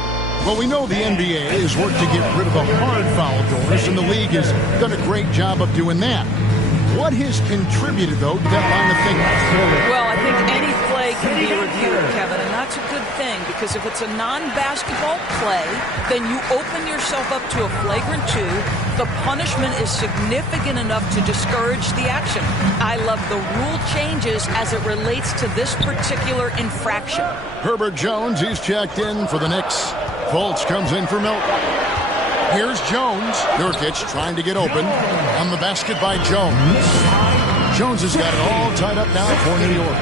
Well, we know the NBA has worked to get rid of the hard foul doors, and the league has done a great job of doing that. What has contributed, though, to that line of thinking? Well, I think any play can be reviewed, Kevin, and that's a good thing, because if it's a non-basketball play, then you open yourself up to a flagrant 2. The punishment is significant enough to discourage the action. I love the rule changes as it relates to this particular infraction. Herbert Jones, he's checked in for the Knicks. Fultz comes in for Milton. Here's Jones. Nurkic trying to get open. On the basket by Jones. Jones has got it all tied up now for New York.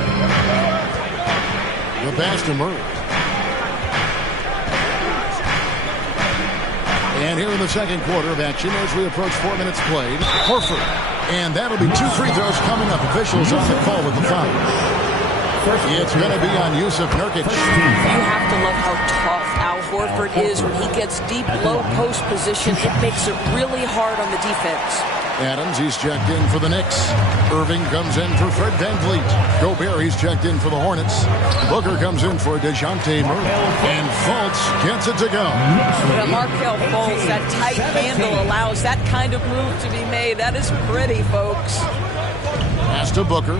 The pass to Murray. And here in the second quarter of action, as we approach 4 minutes played, Horford. And that'll be 2 free throws coming up. Officials on the call with the foul. It's going to be on Yusuf Nurkic. You have to love how tough Al Horford is when he gets deep, low post position. It makes it really hard on the defense. Adams, he's checked in for the Knicks. Irving comes in for Fred VanVleet. Gobert, he's checked in for the Hornets. Booker comes in for DeJounte Murray. And Fultz gets it to go. The Markelle Fultz, that tight handle allows that kind of move to be made. That is pretty, folks. Pass to Booker.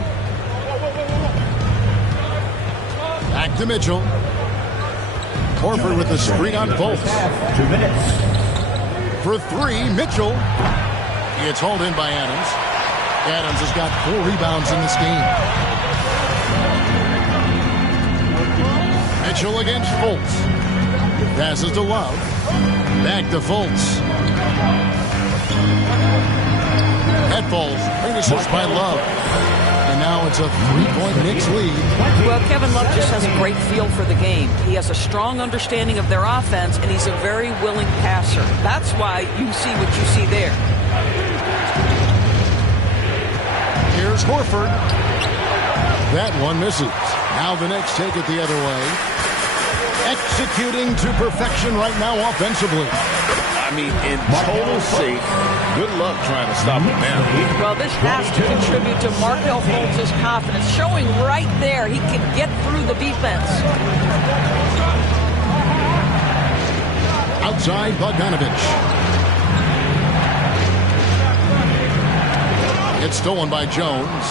Back to Mitchell. Horford with the screen on Fultz. 2 minutes. For 3, Mitchell. It's hauled in by Adams. Adams has got 4 rebounds in this game. Mitchell against Fultz. Passes to Love. Back to Fultz. That ball's great assist by Love. And now it's a 3-point Knicks lead. Well, Kevin Love just has a great feel for the game. He has a strong understanding of their offense, and he's a very willing passer. That's why you see what you see there. Here's Horford. That one misses. Now the Knicks take it the other way. Executing to perfection right now offensively. I mean, in total sync. Good luck trying to stop him now. Well, this has to contribute to Markelle Fultz's confidence, showing right there he can get through the defense. Outside Bogdanovich. It's stolen by Jones.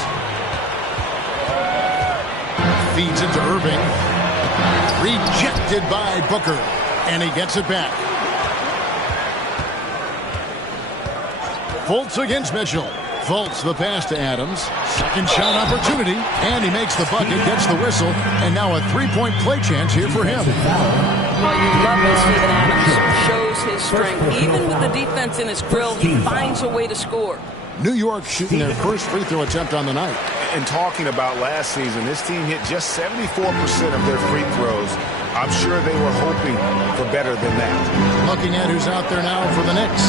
Feeds it to Irving. Rejected by Booker. And he gets it back. Fultz against Mitchell. Fultz the pass to Adams. Second shot opportunity. And he makes the bucket, gets the whistle. And now a 3-point play chance here for him. Well, you love when Steven Adams shows his strength. Even with the defense in his grill, he finds a way to score. New York shooting their first free throw attempt on the night. And talking about last season, this team hit just 74% of their free throws. I'm sure they were hoping for better than that. Looking at who's out there now for the Knicks.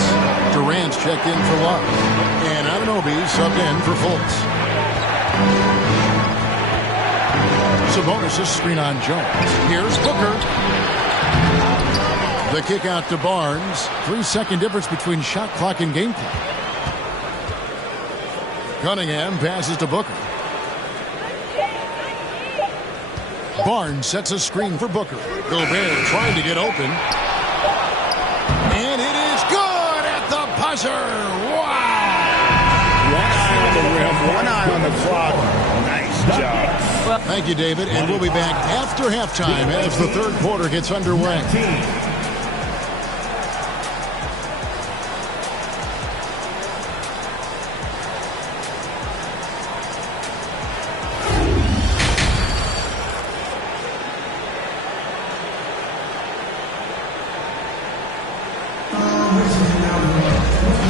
Durant's checked in for Love. And Anunoby subbed in for Fultz. Sabonis' screen on Jones. Here's Booker. The kick out to Barnes. 3-second difference between shot clock and game clock. Cunningham passes to Booker. Barnes sets a screen for Booker. Gobert trying to get open. And it is good at the buzzer. Wow! One eye on the rim, one eye on the clock. Nice. job. Well, thank you, David. And we'll be back after halftime as the third quarter gets underway.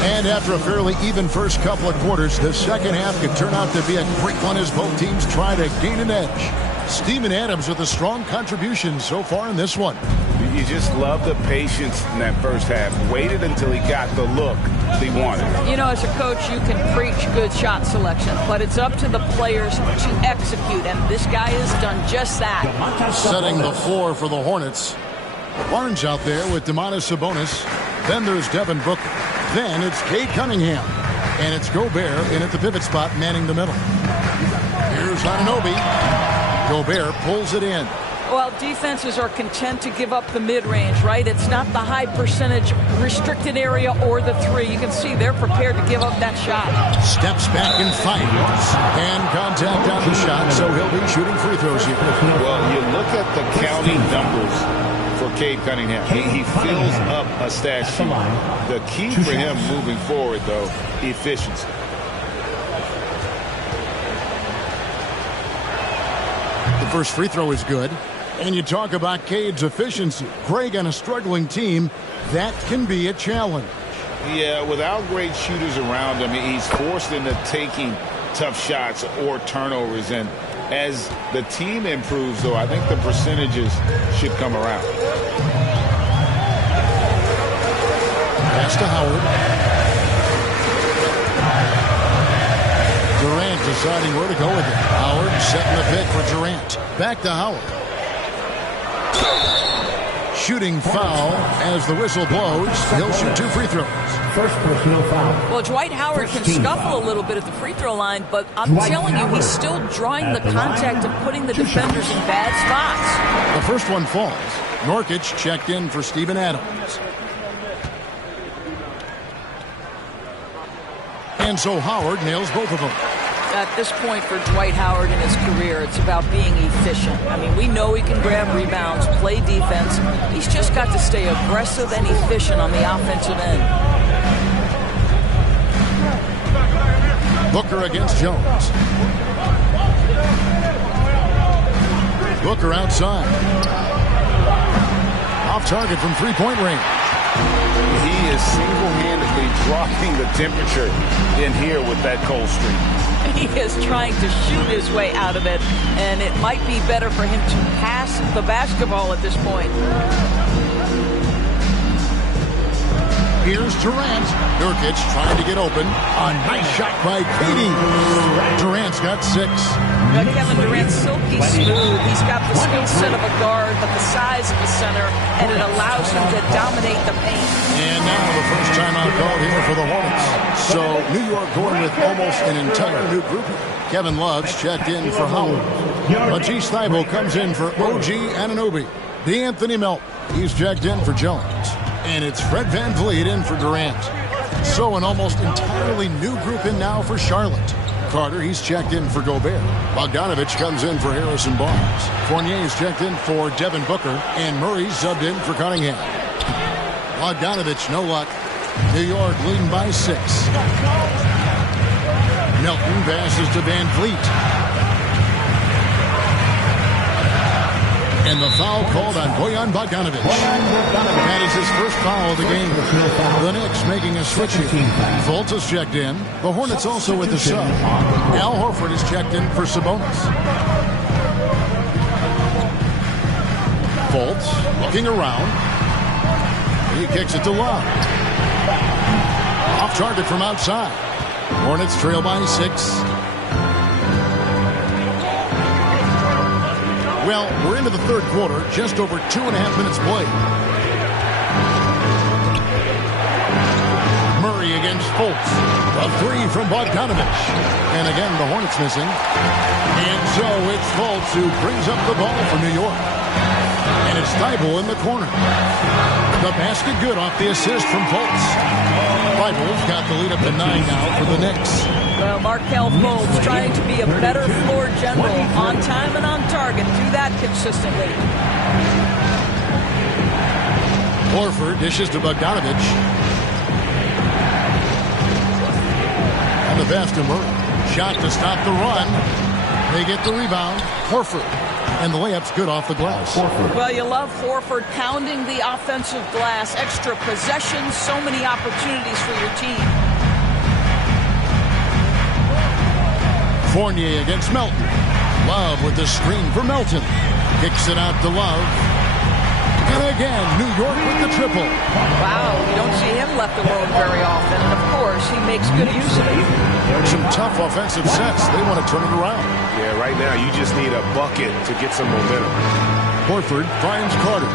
And after a fairly even first couple of quarters, the second half could turn out to be a quick one as both teams try to gain an edge. Steven Adams with a strong contribution so far in this one. You just love the patience in that first half. Waited until he got the look he wanted. You know, as a coach, you can preach good shot selection, but it's up to the players to execute, and this guy has done just that. Setting the floor for the Hornets. Barnes out there with Domantas Sabonis. Then there's Devin Booker. Then it's Cade Cunningham. And it's Gobert in at the pivot spot, manning the middle. Here's Anunoby. Gobert pulls it in. Well, defenses are content to give up the mid-range, right? It's not the high percentage restricted area or the three. You can see they're prepared to give up that shot. Steps back and fires. And contact on the shot, so he'll be shooting free throws here. Well, you look at the counting numbers for Cade Cunningham. He fills up a stat sheet. The key for him moving forward, though, efficiency. The first free throw is good. And you talk about Cade's efficiency. Greg, on a struggling team, that can be a challenge. Yeah, without great shooters around him, he's forced into taking tough shots or turnovers. And as the team improves, though, I think the percentages should come around. Pass to Howard. Durant deciding where to go with it. Howard setting the pick for Durant. Back to Howard. Shooting foul as the whistle blows. He'll shoot 2 free throws. First personal foul. Well, Dwight Howard can scuffle a little bit at the free throw line, but I'm telling you, he's still drawing the contact and putting the defenders in bad spots. The first one falls. Nurkic checked in for Steven Adams. And so Howard nails both of them. At this point for Dwight Howard in his career, it's about being efficient. I mean, we know he can grab rebounds, play defense. He's just got to stay aggressive and efficient on the offensive end. Booker against Jones. Booker outside. Off target from three-point range. He is single-handedly dropping the temperature in here with that cold streak. He is trying to shoot his way out of it, and it might be better for him to pass the basketball at this point. Here's Durant. Nurkic trying to get open. A nice shot by Katie. Durant's got 6. Kevin Durant's silky smooth. He's got the skill set of a guard, but the size of a center, and it allows him to dominate the paint. And now the first timeout called here for the Hornets. So New York going with almost an entire new group. Kevin Love's checked in for Howard. Matisse Thybulle comes in for OG Anunoby. D'Anthony Melton, he's checked in for Jones. And it's Fred VanVleet in for Durant. So an almost entirely new group in now for Charlotte. Carter, he's checked in for Gobert. Bogdanovich comes in for Harrison Barnes. Fournier's checked in for Devin Booker. And Murray's subbed in for Cunningham. Bogdanovich, no luck. New York leading by 6. Melton passes to VanVleet. And the foul called on Bojan Bogdanovich. That is his first foul of the game. The Knicks making a switch here. Fultz is checked in. The Hornets also with the sub. Al Horford is checked in for Sabonis. Fultz looking around. He kicks it to Love. Off target from outside. Hornets trail by 6. Well, we're into the third quarter, just over 2.5 minutes played. Murray against Fultz. A 3 from Bogdanovich. And again, the Hornets missing. And so it's Fultz who brings up the ball for New York. And it's Thybulle in the corner. The basket good off the assist from Fultz. Thybulle's got the lead up to 9 now for the Knicks. Well, Markelle Fultz trying to be a better floor general, on time and on target. Do that consistently. Horford dishes to Bogdanovich. And the pass to Murray. Shot to stop the run. They get the rebound. Horford. And the layup's good off the glass. Well, you love Horford pounding the offensive glass. Extra possessions, so many opportunities for your team. Fournier against Melton. Love with the screen for Melton. Kicks it out to Love. And again, New York with the triple. Wow, you don't see him left alone very often. And of course, he makes good use of it. Some tough offensive sets. They want to turn it around. Yeah, right now you just need a bucket to get some momentum. Horford finds Carter.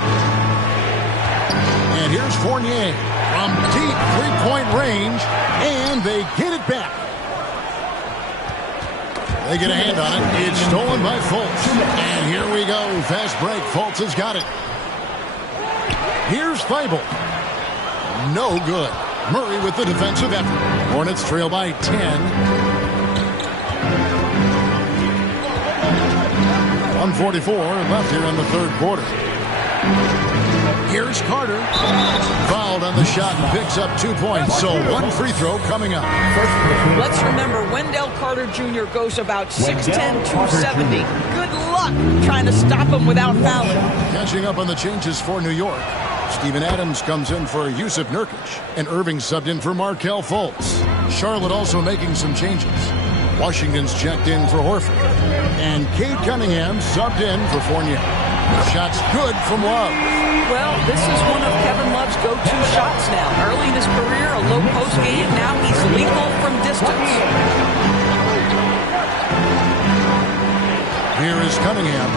And here's Fournier from deep three-point range. And they get it back. They get a hand on it. It's stolen by Fultz. And here we go. Fast break. Fultz has got it. Here's Thibault. No good. Murray with the defensive effort. Hornets trail by 10. 1:44 left here in the third quarter. Here's Carter. Fouled on the shot and picks up 2 points. So one free throw coming up. Let's remember, Wendell Carter Jr. goes about 6'10", 270. Good luck trying to stop him without fouling. Catching up on the changes for New York. Steven Adams comes in for Yusuf Nurkic. And Irving subbed in for Markelle Fultz. Charlotte also making some changes. Washington's checked in for Horford. And Cade Cunningham subbed in for Fournier. Shot's good from Love. Well, this is one of Kevin Love's go-to shots now. Early in his career, a low post game. Now he's lethal from distance. Here is Cunningham.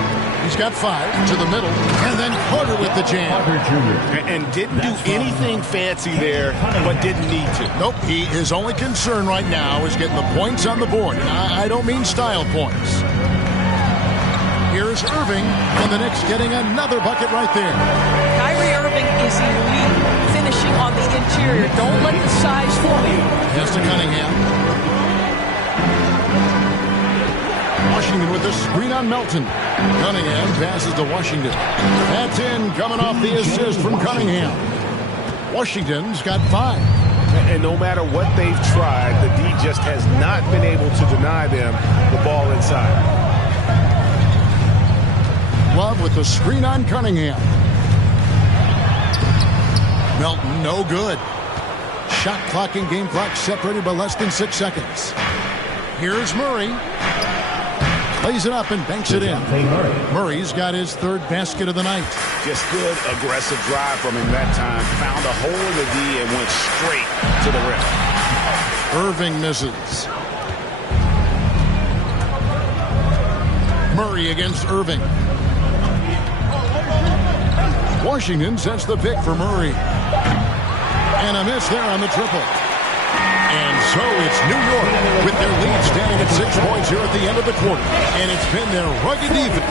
He's got 5 to the middle. And then Carter with the jam. And didn't do anything fancy there, but didn't need to. Nope. His only concern right now is getting the points on the board. And I don't mean style points. Here's Irving, and the Knicks getting another bucket right there. Kyrie Irving is elite, finishing on the interior. Don't let the size fool you. Pass to Cunningham. Washington with the screen on Melton. Cunningham passes to Washington. That's in, coming off the assist from Cunningham. Washington's got 5. And no matter what they've tried, the D just has not been able to deny them the ball inside. Love with the screen on Cunningham. Melton, no good. Shot clock and game clock separated by less than 6 seconds. Here's Murray. Plays it up and banks it in. Murray's got his 3rd basket of the night. Just good, aggressive drive from him that time. Found a hole in the D and went straight to the rim. Irving misses. Murray against Irving. Washington sets the pick for Murray. And a miss there on the triple. And so it's New York with their lead standing at 6 points here at the end of the quarter. And it's been their rugged defense.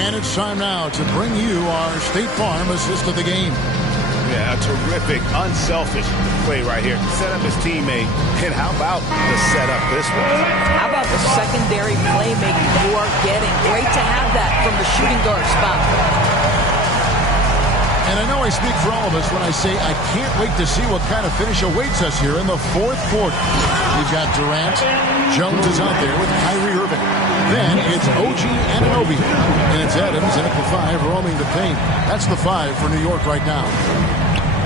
And it's time now to bring you our State Farm assist of the game. Yeah, a terrific, unselfish play right here. Set up his teammate. And how about the setup this way? How about the secondary playmaking you are getting? Great to have that from the shooting guard spot. And I know I speak for all of us when I say I can't wait to see what kind of finish awaits us here in the 4th quarter. We've got Durant. Jones is out there with Kyrie Irving. Then it's OG Anunoby. And it's Adams in at the 5 roaming the paint. That's the 5 for New York right now.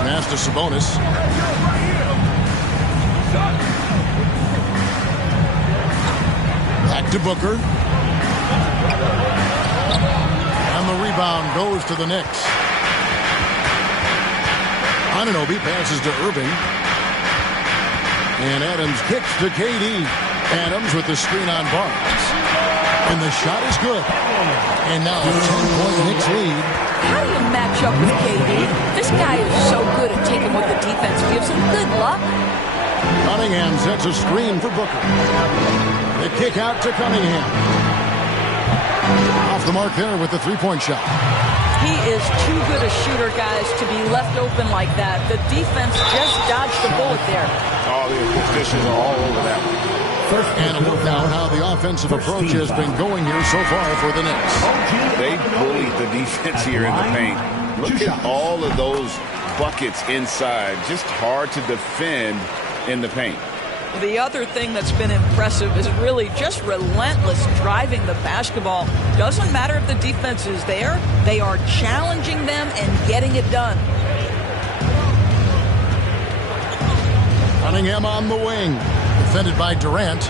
Pass to Sabonis. Back to Booker. And the rebound goes to the Knicks. Anunoby passes to Irving. And Adams kicks to KD. Adams with the screen on Barnes. And the shot is good. And now a 10-point Knicks lead. How do you match up with KD? This guy is so good at taking what the defense gives him. Good luck. Cunningham sets a screen for Booker. The kick out to Cunningham. Off the mark there with the 3-point shot. He is too good a shooter, guys, to be left open like that. The defense just dodged the bullet there. All the officials are all over that one. And a look now at how the offensive approach has been going here so far for the Knicks. They bullied the defense here in the paint. Look at all of those buckets inside. Just hard to defend in the paint. The other thing that's been impressive is really just relentless driving the basketball. Doesn't matter if the defense is there. They are challenging them and getting it done. Cunningham on the wing. Defended by Durant.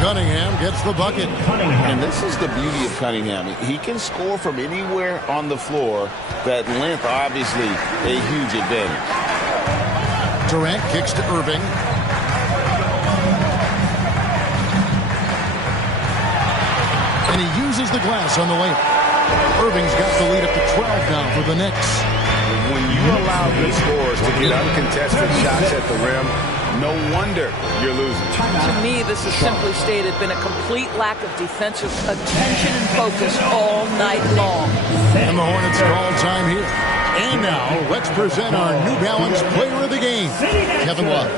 Cunningham gets the bucket. And this is the beauty of Cunningham. He can score from anywhere on the floor. That length, obviously, a huge advantage. Durant kicks to Irving. And he uses the glass on the layup. Irving's got the lead up to 12 now for the Knicks. When you allow good scorers to get uncontested shots at the rim, no wonder you're losing. To me, this is simply stated been a complete lack of defensive attention and focus all night long. And the Hornets call time here. And now, let's present our New Balance Player of the Game, Kevin Love.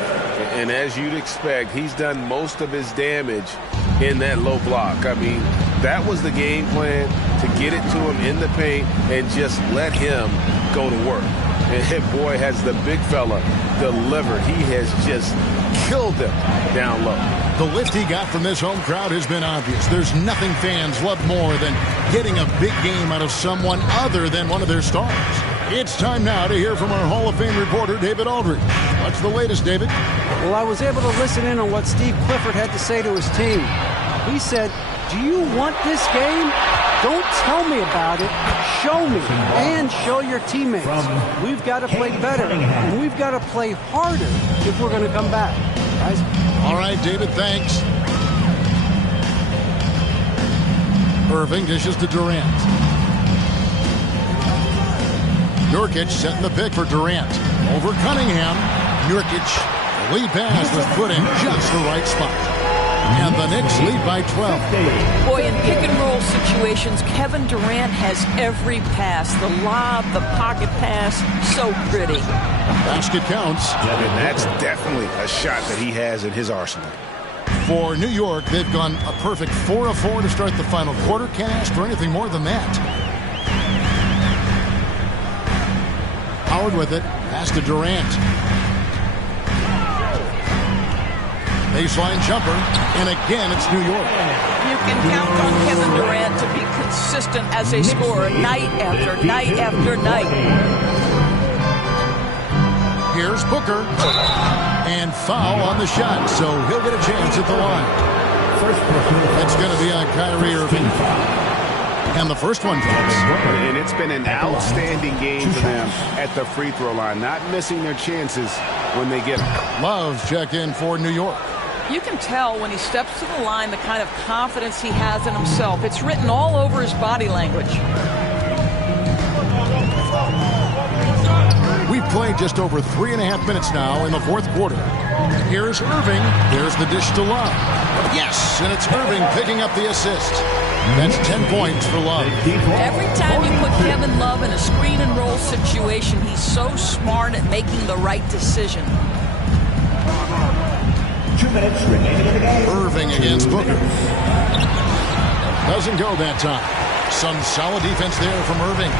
And as you'd expect, he's done most of his damage in that low block. I mean, that was the game plan, to get it to him in the paint and just let him go to work. And boy, has the big fella delivered. He has just killed them down low. The lift he got from this home crowd has been obvious. There's nothing fans love more than getting a big game out of someone other than one of their stars. It's time now to hear from our Hall of Fame reporter, David Aldridge. What's the latest, David? Well, I was able to listen in on what Steve Clifford had to say to his team. He said, "Do you want this game? Don't tell me about it. Show me and show your teammates. We've got to play better, and we've got to play harder if we're going to come back." Guys? All right, David, thanks. Irving dishes to Durant. Nurkic setting the pick for Durant. Over Cunningham. Nurkic, the lead pass was put in just the right spot. And the Knicks lead by 12. Boy, in pick and roll situations, Kevin Durant has every pass. The lob, the pocket pass, so pretty. Basket counts. And that's definitely a shot that he has in his arsenal. For New York, they've gone a perfect 4 of 4 to start the final quarter. Can't ask for anything more than that. Howard with it. Pass to Durant. Baseline jumper. And again, it's New York. You can count on Kevin Durant to be consistent as a scorer night after night after night. Here's Booker. And foul on the shot, so he'll get a chance at the line. It's going to be on Kyrie Irving. And the first one drops. And it's been an outstanding game for them at the free throw line, not missing their chances when they get them. Love check in for New York. You can tell when he steps to the line the kind of confidence he has in himself. It's written all over his body language. We've played just over 3.5 minutes now in the fourth quarter. Here's Irving. There's the dish to Love. Yes, and it's Irving picking up the assist. That's 10 points for Love. Every time you put Kevin Love in a screen and roll situation, he's so smart at making the right decision. 2 minutes remaining in the game. Irving against Booker. Doesn't go that time. Some solid defense there from Irving.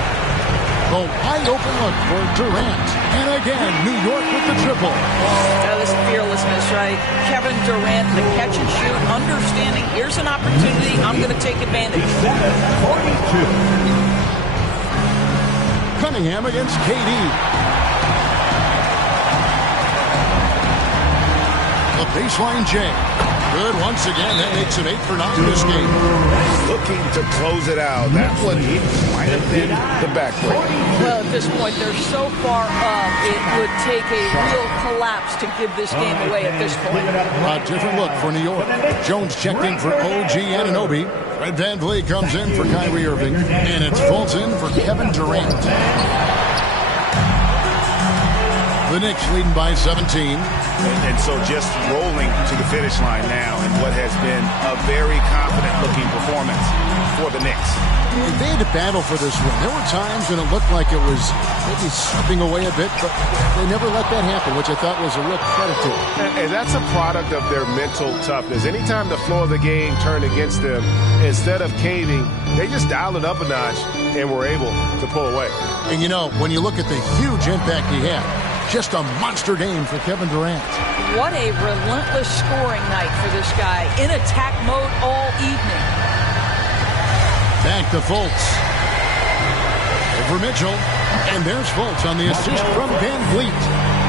The wide open look for Durant. And again, New York with the triple. That is fearlessness, right? Kevin Durant, the catch and shoot, understanding, here's an opportunity, I'm going to take advantage. 42. Cunningham against KD. The baseline J. Good once again. That makes it 8 for 9 in this game. Looking to close it out. That one might have been the backbreak. Well, at this point, they're so far up, it would take a real collapse to give this game away at this point. A different look for New York. Jones checked in for OG Anunoby. Fred VanVleet comes in for Kyrie Irving. And it's Fulton for Kevin Durant. The Knicks leading by 17. And so just rolling to the finish line now in what has been a very confident-looking performance for the Knicks. They had to battle for this win. There were times when it looked like it was maybe slipping away a bit, but they never let that happen, which I thought was a real credit to them. And that's a product of their mental toughness. Anytime the flow of the game turned against them, instead of caving, they just dialed it up a notch and were able to pull away. And you know, when you look at the huge impact he had, just a monster game for Kevin Durant. What a relentless scoring night for this guy. In attack mode all evening. Back to Fultz. Over Mitchell. And there's Fultz on the assist from Van Vliet.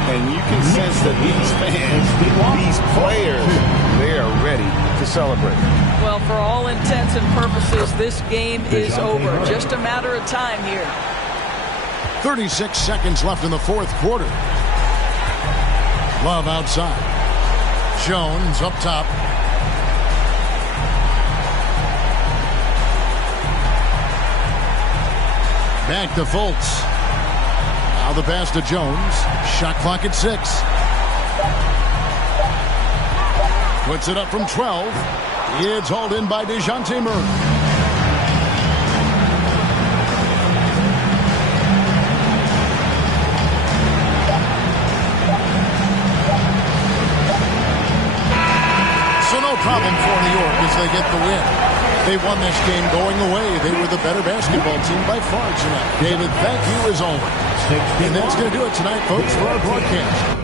And you can sense that these fans, these players, they are ready to celebrate. Well, for all intents and purposes, this game is over. Just a matter of time here. 36 seconds left in the fourth quarter. Love outside. Jones up top. Back to Fultz. Now the pass to Jones. Shot clock at 6. Puts it up from 12. It's hauled in by DeJounte Murray. Problem for New York as they get the win. They won this game going away. They were the better basketball team by far tonight. David, thank you as always. And that's going to do it tonight, folks, for our broadcast.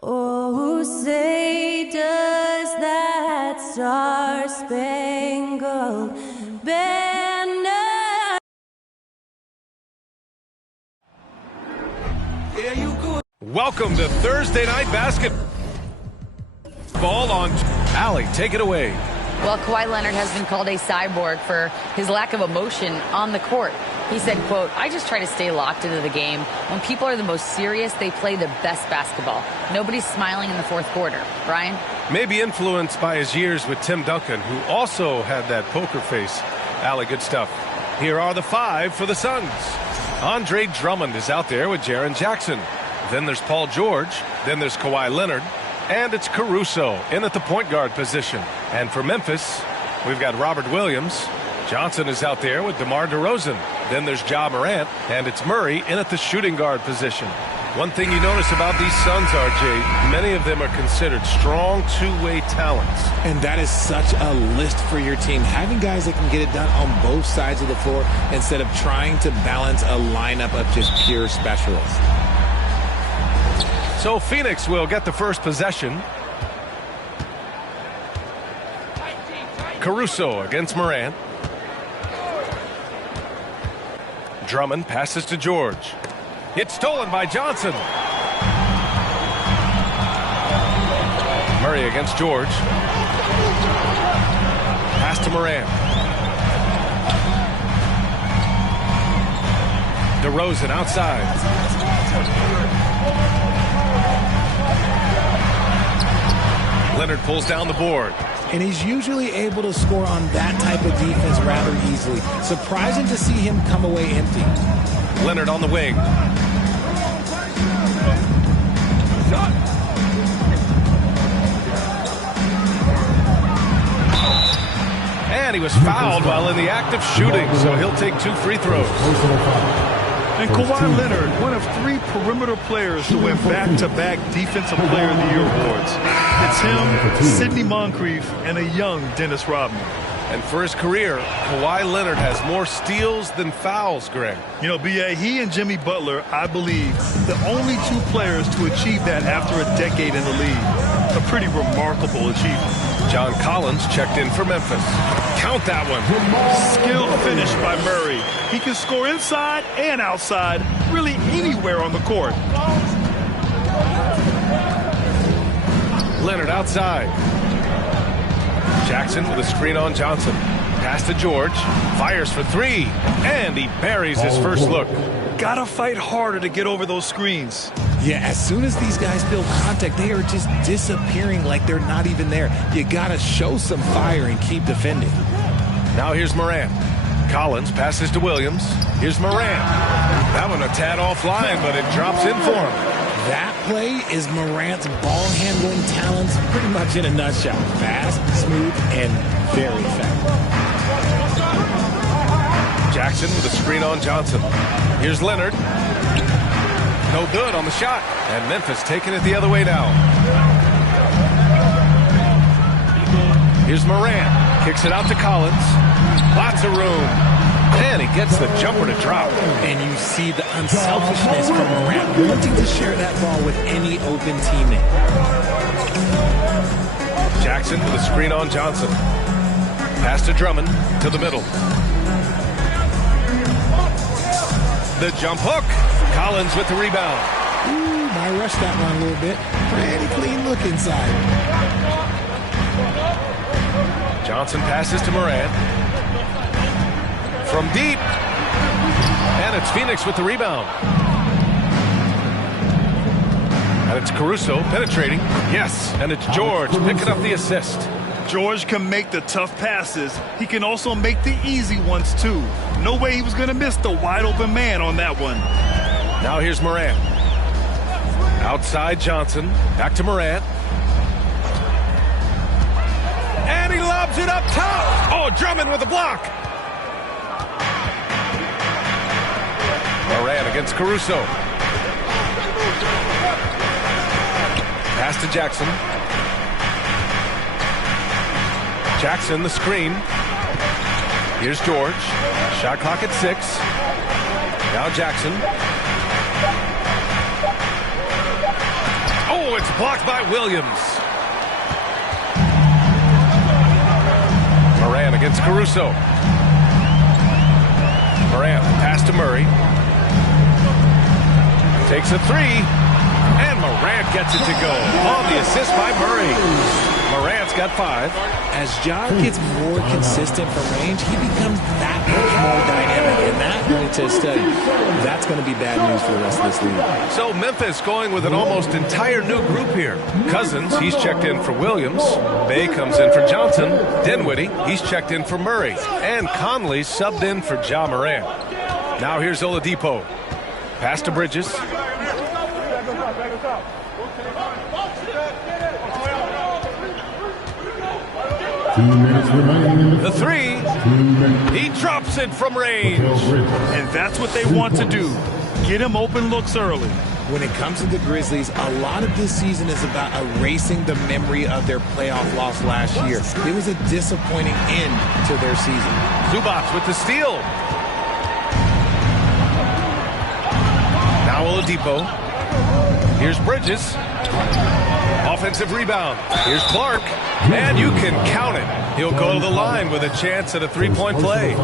Oh, say does that star-spangled banner. Welcome to Thursday Night Basketball on Allie. Take it away. Well, Kawhi Leonard has been called a cyborg for his lack of emotion on the court. He said, quote, "I just try to stay locked into the game. When people are the most serious, they play the best basketball. Nobody's smiling in the fourth quarter." Brian? Maybe influenced by his years with Tim Duncan, who also had that poker face. Allie, good stuff. Here are the five for the Suns. Andre Drummond is out there with Jaren Jackson. Then there's Paul George. Then there's Kawhi Leonard. And it's Caruso in at the point guard position. And for Memphis, we've got Robert Williams. Johnson is out there with DeMar DeRozan. Then there's Ja Morant, and it's Murray in at the shooting guard position. One thing you notice about these Suns, RJ, many of them are considered strong two-way talents. And that is such a list for your team. Having guys that can get it done on both sides of the floor instead of trying to balance a lineup of just pure specialists. So Phoenix will get the first possession. Caruso against Morant. Drummond passes to George. It's stolen by Johnson. Murray against George. Pass to Morant. DeRozan outside. Leonard pulls down the board. And he's usually able to score on that type of defense rather easily. Surprising to see him come away empty. Leonard on the wing. And he was fouled while in the act of shooting, so he'll take 2 free throws. And Kawhi Leonard, one of 3 perimeter players to win back-to-back Defensive Player of the Year awards. It's him, Sidney Moncrief, and a young Dennis Rodman. And for his career, Kawhi Leonard has more steals than fouls, Greg. You know, B.A., he and Jimmy Butler, I believe, the only 2 players to achieve that after a decade in the league. A pretty remarkable achievement. John Collins checked in for Memphis. Count that one. Skilled finish by Murray. He can score inside and outside, really anywhere on the court. Leonard outside. Jackson with a screen on Johnson. Pass to George. Fires for 3. And he buries his first look. Gotta fight harder to get over those screens. Yeah, as soon as these guys feel contact, they are just disappearing like they're not even there. You gotta show some fire and keep defending. Now here's Morant. Collins passes to Williams. Here's Morant. That one a tad offline, but it drops in for him. That play is Morant's ball handling talents pretty much in a nutshell. Fast, smooth, and very effective. Jackson with a screen on Johnson. Here's Leonard. No good on the shot. And Memphis taking it the other way now. Here's Morant. Kicks it out to Collins. Lots of room. And he gets the jumper to drop. And you see the unselfishness from Morant, wanting to share that ball with any open teammate. Jackson with a screen on Johnson. Pass to Drummond to the middle. The jump hook. Collins with the rebound. Ooh, might rush that one a little bit. Pretty clean look inside. Johnson passes to Morant. From deep. And it's Phoenix with the rebound. And it's Caruso penetrating. Yes, and it's George picking up the assist. George can make the tough passes. He can also make the easy ones, too. No way he was going to miss the wide-open man on that one. Now here's Morant. Outside Johnson. Back to Morant. And he lobs it up top. Oh, Drummond with a block. Morant against Caruso. Pass to Jackson. Jackson, the screen. Here's George. Shot clock at 6. Now Jackson. Oh, it's blocked by Williams. Morant against Caruso. Morant, pass to Murray. Takes a 3. And Morant gets it to go. On the assist by Murray. Morant's got 5. As Ja gets more consistent from range, he becomes that much more dynamic, and that really to study. That's going to be bad news for the rest of this league. So Memphis going with an almost entire new group here. Cousins, he's checked in for Williams. Bay comes in for Johnson. Dinwiddie, he's checked in for Murray. And Conley subbed in for Ja Morant. Now here's Oladipo. Pass to Bridges. The 3. He drops it from range. And that's what they want to do. Get him open looks early. when it comes to the Grizzlies, a lot of this season is about erasing the memory of their playoff loss last year. It was a disappointing end to their season. Zubac with the steal. Now Oladipo. Here's Bridges. Offensive rebound. Here's Clark. And you can count it. He'll go to the line with a chance at a three-point play.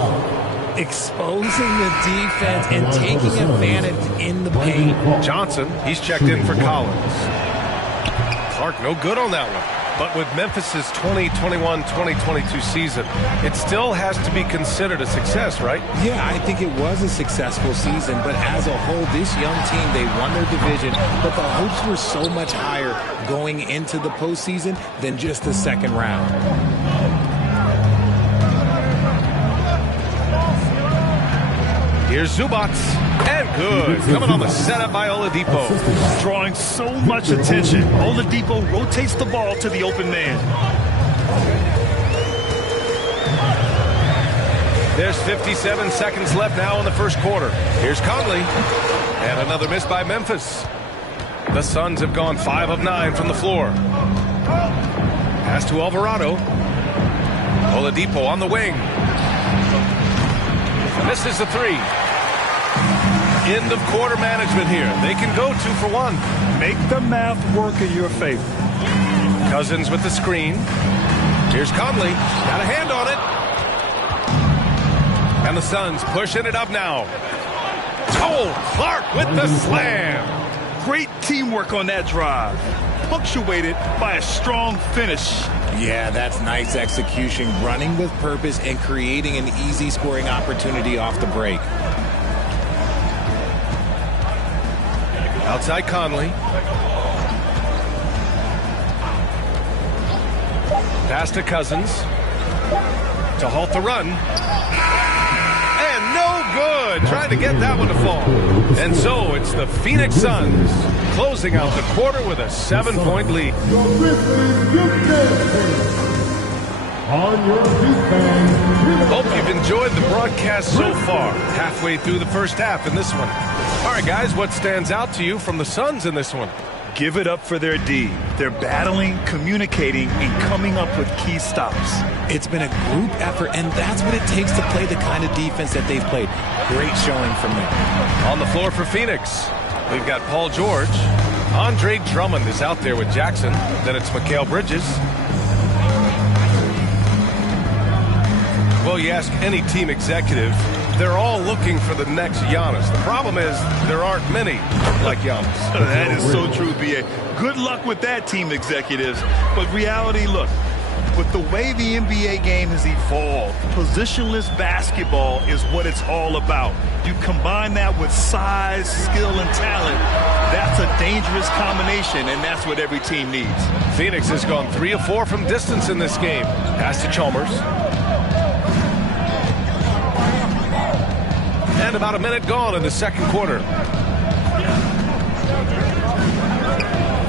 Exposing the defense and taking advantage in the paint. Johnson, he's checked in for Collins. Clark, no good on that one. But with Memphis's 2021-2022 season, it still has to be considered a success, right? Yeah, I think it was a successful season, but as a whole, this young team, they won their division, but the hopes were so much higher going into the postseason than just the second round. Here's Zubac, and good. Coming on the setup by Oladipo. Drawing so much attention. Oladipo rotates the ball to the open man. There's 57 seconds left now in the first quarter. Here's Conley, and another miss by Memphis. The Suns have gone 5 of 9 from the floor. Pass to Alvarado. Oladipo on the wing. Misses the three. End of quarter management here. They can go 2 for 1. Make the math work in your favor. Cousins with the screen. Here's Conley. Got a hand on it. And the Suns pushing it up now. Oh, Clark with the slam. Great teamwork on that drive. Punctuated by a strong finish. Yeah, that's nice execution, running with purpose and creating an easy scoring opportunity off the break. Outside Conley. Pass to Cousins. To halt the run. And no good. Trying to get that one to fall. And so it's the Phoenix Suns closing out the quarter with a 7-point lead. Hope you've enjoyed the broadcast so far. Halfway through the first half in this one. All right, guys, what stands out to you from the Suns in this one? Give it up for their D. They're battling, communicating, and coming up with key stops. It's been a group effort, and that's what it takes to play the kind of defense that they've played. Great showing from them. On the floor for Phoenix, we've got Paul George. Andre Drummond is out there with Jackson. Then it's Mikal Bridges. Well, you ask any team executive, they're all looking for the next Giannis. The problem is there aren't many like Giannis. That is so true, B.A. Good luck with that, team executives. But reality, look, with the way the NBA game has evolved, positionless basketball is what it's all about. You combine that with size, skill, and talent, that's a dangerous combination, and that's what every team needs. Phoenix has gone 3 of 4 from distance in this game. Pass to Chalmers. And about a minute gone in the second quarter.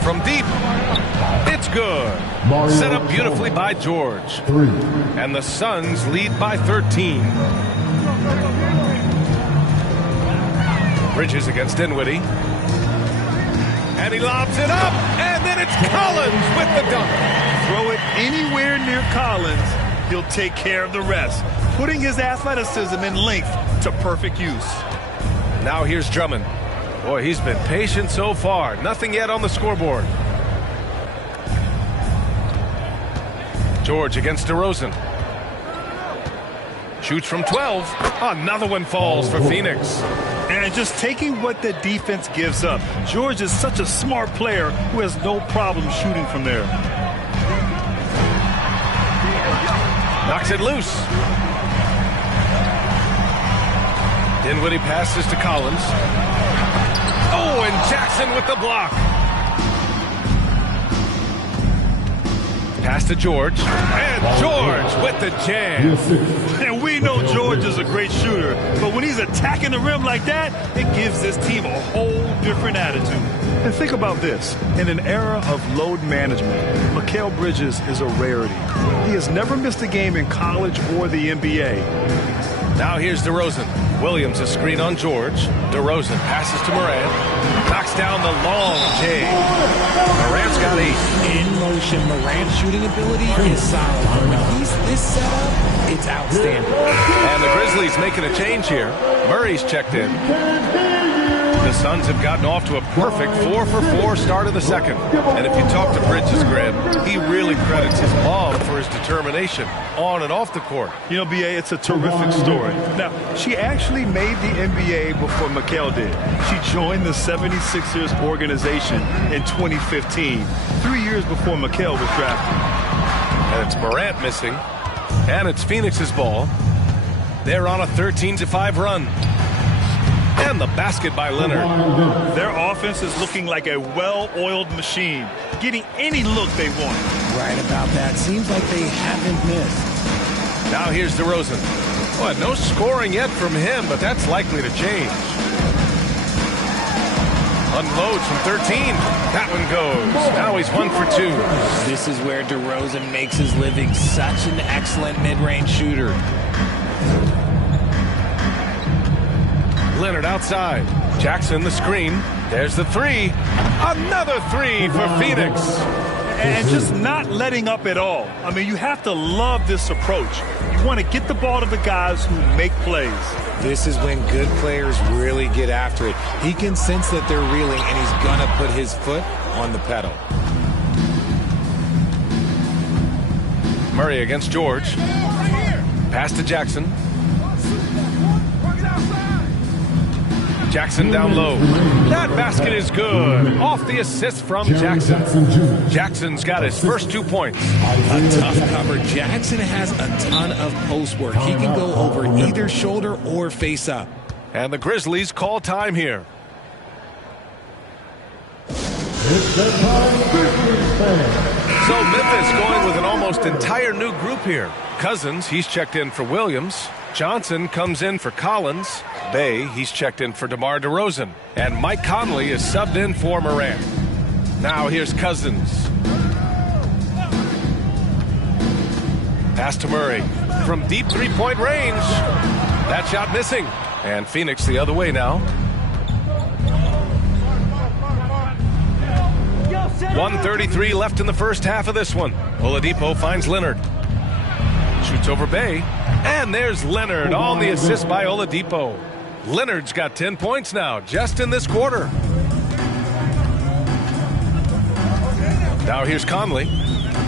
From deep, it's good. Set up beautifully by George. And the Suns lead by 13. Bridges against Dinwiddie. And he lobs it up. And then it's Collins with the dunk. Throw it anywhere near Collins, he'll take care of the rest, putting his athleticism and length to perfect use. Now here's Drummond. Boy, he's been patient so far. Nothing yet on the scoreboard. George against DeRozan. Shoots from 12. Another one falls for Phoenix. And just taking what the defense gives up. George is such a smart player who has no problem shooting from there. Knocks it loose. Dinwiddie passes to Collins. Oh, and Jackson with the block. Pass to George. And George with the jam. And we know George is a great shooter, but when he's attacking the rim like that, it gives this team a whole different attitude. And think about this. In an era of load management, Mikal Bridges is a rarity. He has never missed a game in college or the NBA. Now here's DeRozan. Williams a screen on George. DeRozan passes to Morant. Knocks down the long J. Morant's got 8. In motion, Morant's shooting ability is solid. But when he's this setup, it's outstanding. And the Grizzlies making a change here. Murray's checked in. The Suns have gotten off to a perfect 4-for-4 start of the second. And if you talk to Bridges, Graham, he really credits his mom for his determination on and off the court. You know, B.A., it's a terrific story. Now, she actually made the NBA before Mikal did. She joined the 76ers organization in 2015, 3 years before Mikal was drafted. And it's Morant missing. And it's Phoenix's ball. They're on a 13-5 run. And the basket by Leonard. Their offense is looking like a well-oiled machine, getting any look they want. Right about that. Seems like they haven't missed. Now here's DeRozan. Well, no scoring yet from him, but that's likely to change. Unloads from 13. That one goes. Now he's 1 for 2. This is where DeRozan makes his living. Such an excellent mid-range shooter. Leonard outside. Jackson the screen. There's the 3. Another 3 for Phoenix. And just not letting up at all. I mean, you have to love this approach. You want to get the ball to the guys who make plays. This is when good players really get after it. He can sense that they're reeling, and he's going to put his foot on the pedal. Murray against George. Pass to Jackson. Jackson down low. That basket is good. Off the assist from Jackson. Jackson's got his first 2 points. A tough cover. Jackson has a ton of post work. He can go over either shoulder or face up. And the Grizzlies call time here. So Memphis going with an almost entire new group here. Cousins, he's checked in for Williams. Johnson comes in for Collins. Bay, he's checked in for DeMar DeRozan. And Mike Conley is subbed in for Morant. Now here's Cousins. Pass to Murray. From deep three-point range. That shot missing. And Phoenix the other way now. 1:33 left in the first half of this one. Oladipo finds Leonard. Shoots over Bay. And there's Leonard on the assist by Oladipo. Leonard's got 10 points now, just in this quarter. Now here's Conley.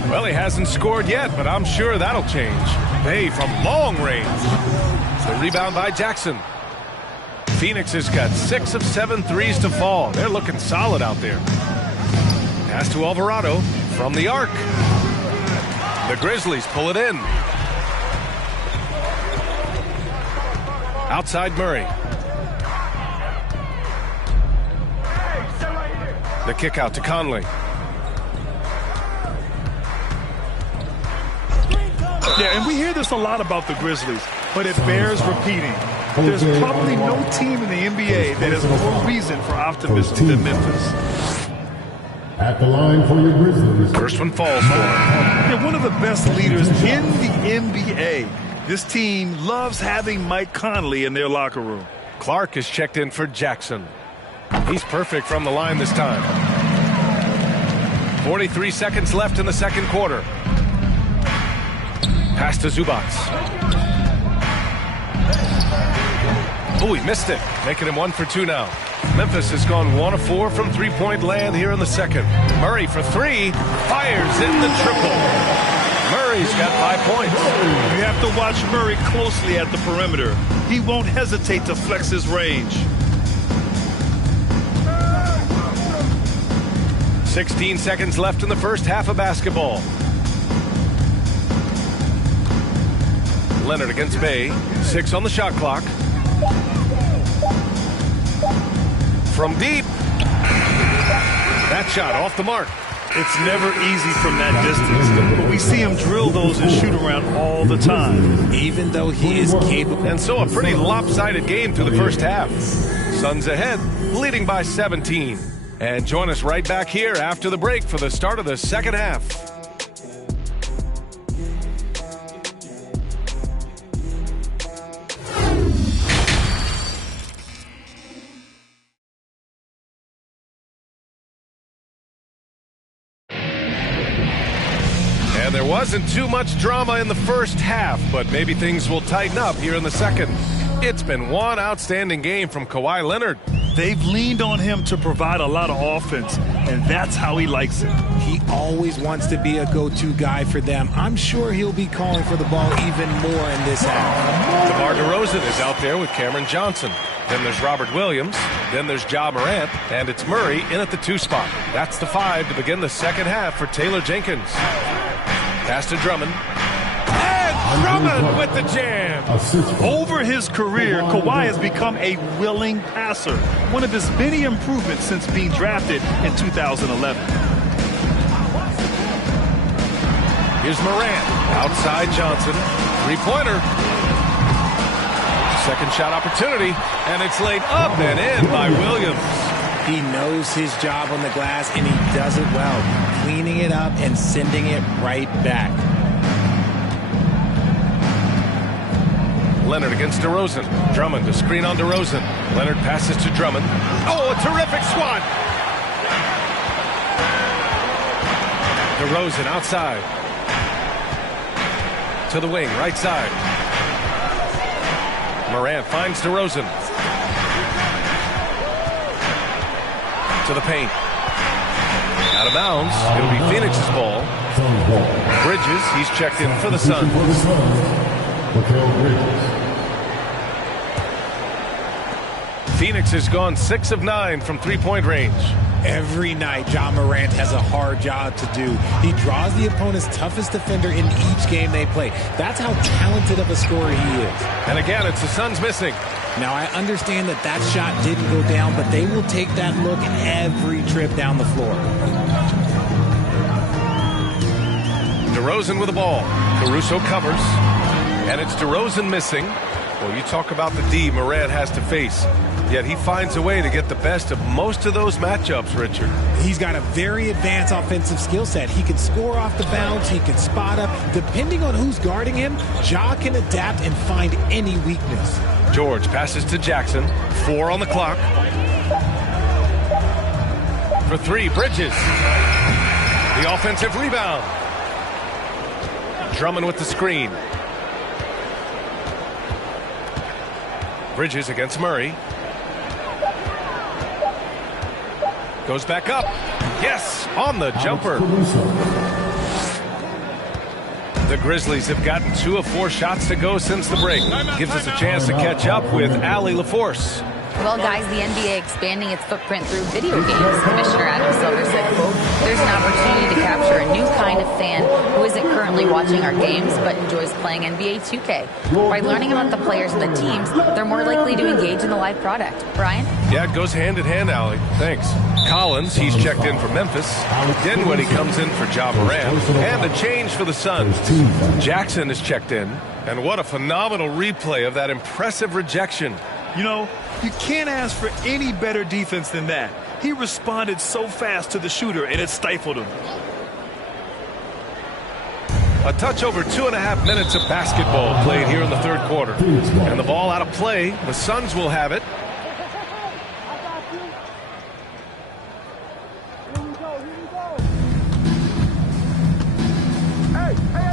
Well, he hasn't scored yet, but I'm sure that'll change. Bay from long range. The rebound by Jackson. Phoenix has got 6 of 7 threes to fall. They're looking solid out there. Pass to Alvarado from the arc. The Grizzlies pull it in. Outside Murray. The kick out to Conley. Yeah, and we hear this a lot about the Grizzlies, but it bears repeating. There's probably no team in the NBA that has more reason for optimism than Memphis. At the line for your Grizzlies. First one falls for him. They're one of the best leaders in the NBA. This team loves having Mike Conley in their locker room. Clark is checked in for Jackson. He's perfect from the line this time. 43 seconds left in the second quarter. Pass to Zubac. Oh, he missed it. Making him 1 for 2 now. Memphis has gone 1 of 4 from three-point land here in the second. Murray for 3. Fires in the triple. Murray's got 5 points. You have to watch Murray closely at the perimeter. He won't hesitate to flex his range. 16 seconds left in the first half of basketball. Leonard against Bay. 6 on the shot clock. From deep. That shot off the mark. It's never easy from that distance, but we see him drill those and shoot around all the time. Even though he is capable. And so a pretty lopsided game through the first half. Suns ahead, leading by 17. And join us right back here after the break for the start of the second half. wasn't too much drama in the first half, but maybe things will tighten up here in the second. It's been one outstanding game from Kawhi Leonard. They've leaned on him to provide a lot of offense, and that's how he likes it. He always wants to be a go-to guy for them. I'm sure he'll be calling for the ball even more in this half. DeMar DeRozan is out there with Cameron Johnson. Then there's Robert Williams. Then there's Ja Morant. And it's Murray in at the 2 spot. That's the 5 to begin the second half for Taylor Jenkins. Pass to Drummond. And Drummond with the jam. Over his career, Kawhi has become a willing passer. One of his many improvements since being drafted in 2011. Here's Morant. Outside Johnson. 3-pointer. Second shot opportunity, and it's laid up and in by Williams. He knows his job on the glass, and he does it well, cleaning it up and sending it right back. Leonard against DeRozan. Drummond to screen on DeRozan. Leonard passes to Drummond. Oh, a terrific swat. DeRozan outside. To the wing, right side. Morant finds DeRozan. To the paint. Out of bounds. It'll be Phoenix's ball. Bridges, he's checked in for the Suns. Phoenix has gone 6 of 9 from 3-point range. Every night, Ja Morant has a hard job to do. He draws the opponent's toughest defender in each game they play. That's how talented of a scorer he is. And again, it's the Suns missing. Now, I understand that that shot didn't go down, but they will take that look every trip down the floor. DeRozan with the ball. Caruso covers. And it's DeRozan missing. Well, you talk about the D Morant has to face. Yet he finds a way to get the best of most of those matchups, Richard. He's got a very advanced offensive skill set. He can score off the bounce. He can spot up. Depending on who's guarding him, Ja can adapt and find any weakness. George passes to Jackson. 4 on the clock. For 3, Bridges. The offensive rebound. Drummond with the screen. Bridges against Murray. Goes back up. Yes, on the jumper. The Grizzlies have gotten 2 of 4 shots to go since the break. Gives us a chance to catch up with Allie LaForce. Well, guys, the NBA expanding its footprint through video games. Commissioner Adam Silver said, quote, "There's an opportunity to capture a new kind of fan who isn't currently watching our games but enjoys playing NBA 2K. By learning about the players and the teams, they're more likely to engage in the live product." Brian? Yeah, it goes hand in hand, Allie. Thanks. Collins, he's checked in for Memphis. Dinwiddie comes in for Ja Morant. And a change for the Suns. Jackson is checked in. And what a phenomenal replay of that impressive rejection. You know, you can't ask for any better defense than that. He responded so fast to the shooter, and it stifled him. A touch over 2.5 minutes of basketball played here in the third quarter. And the ball out of play. The Suns will have it.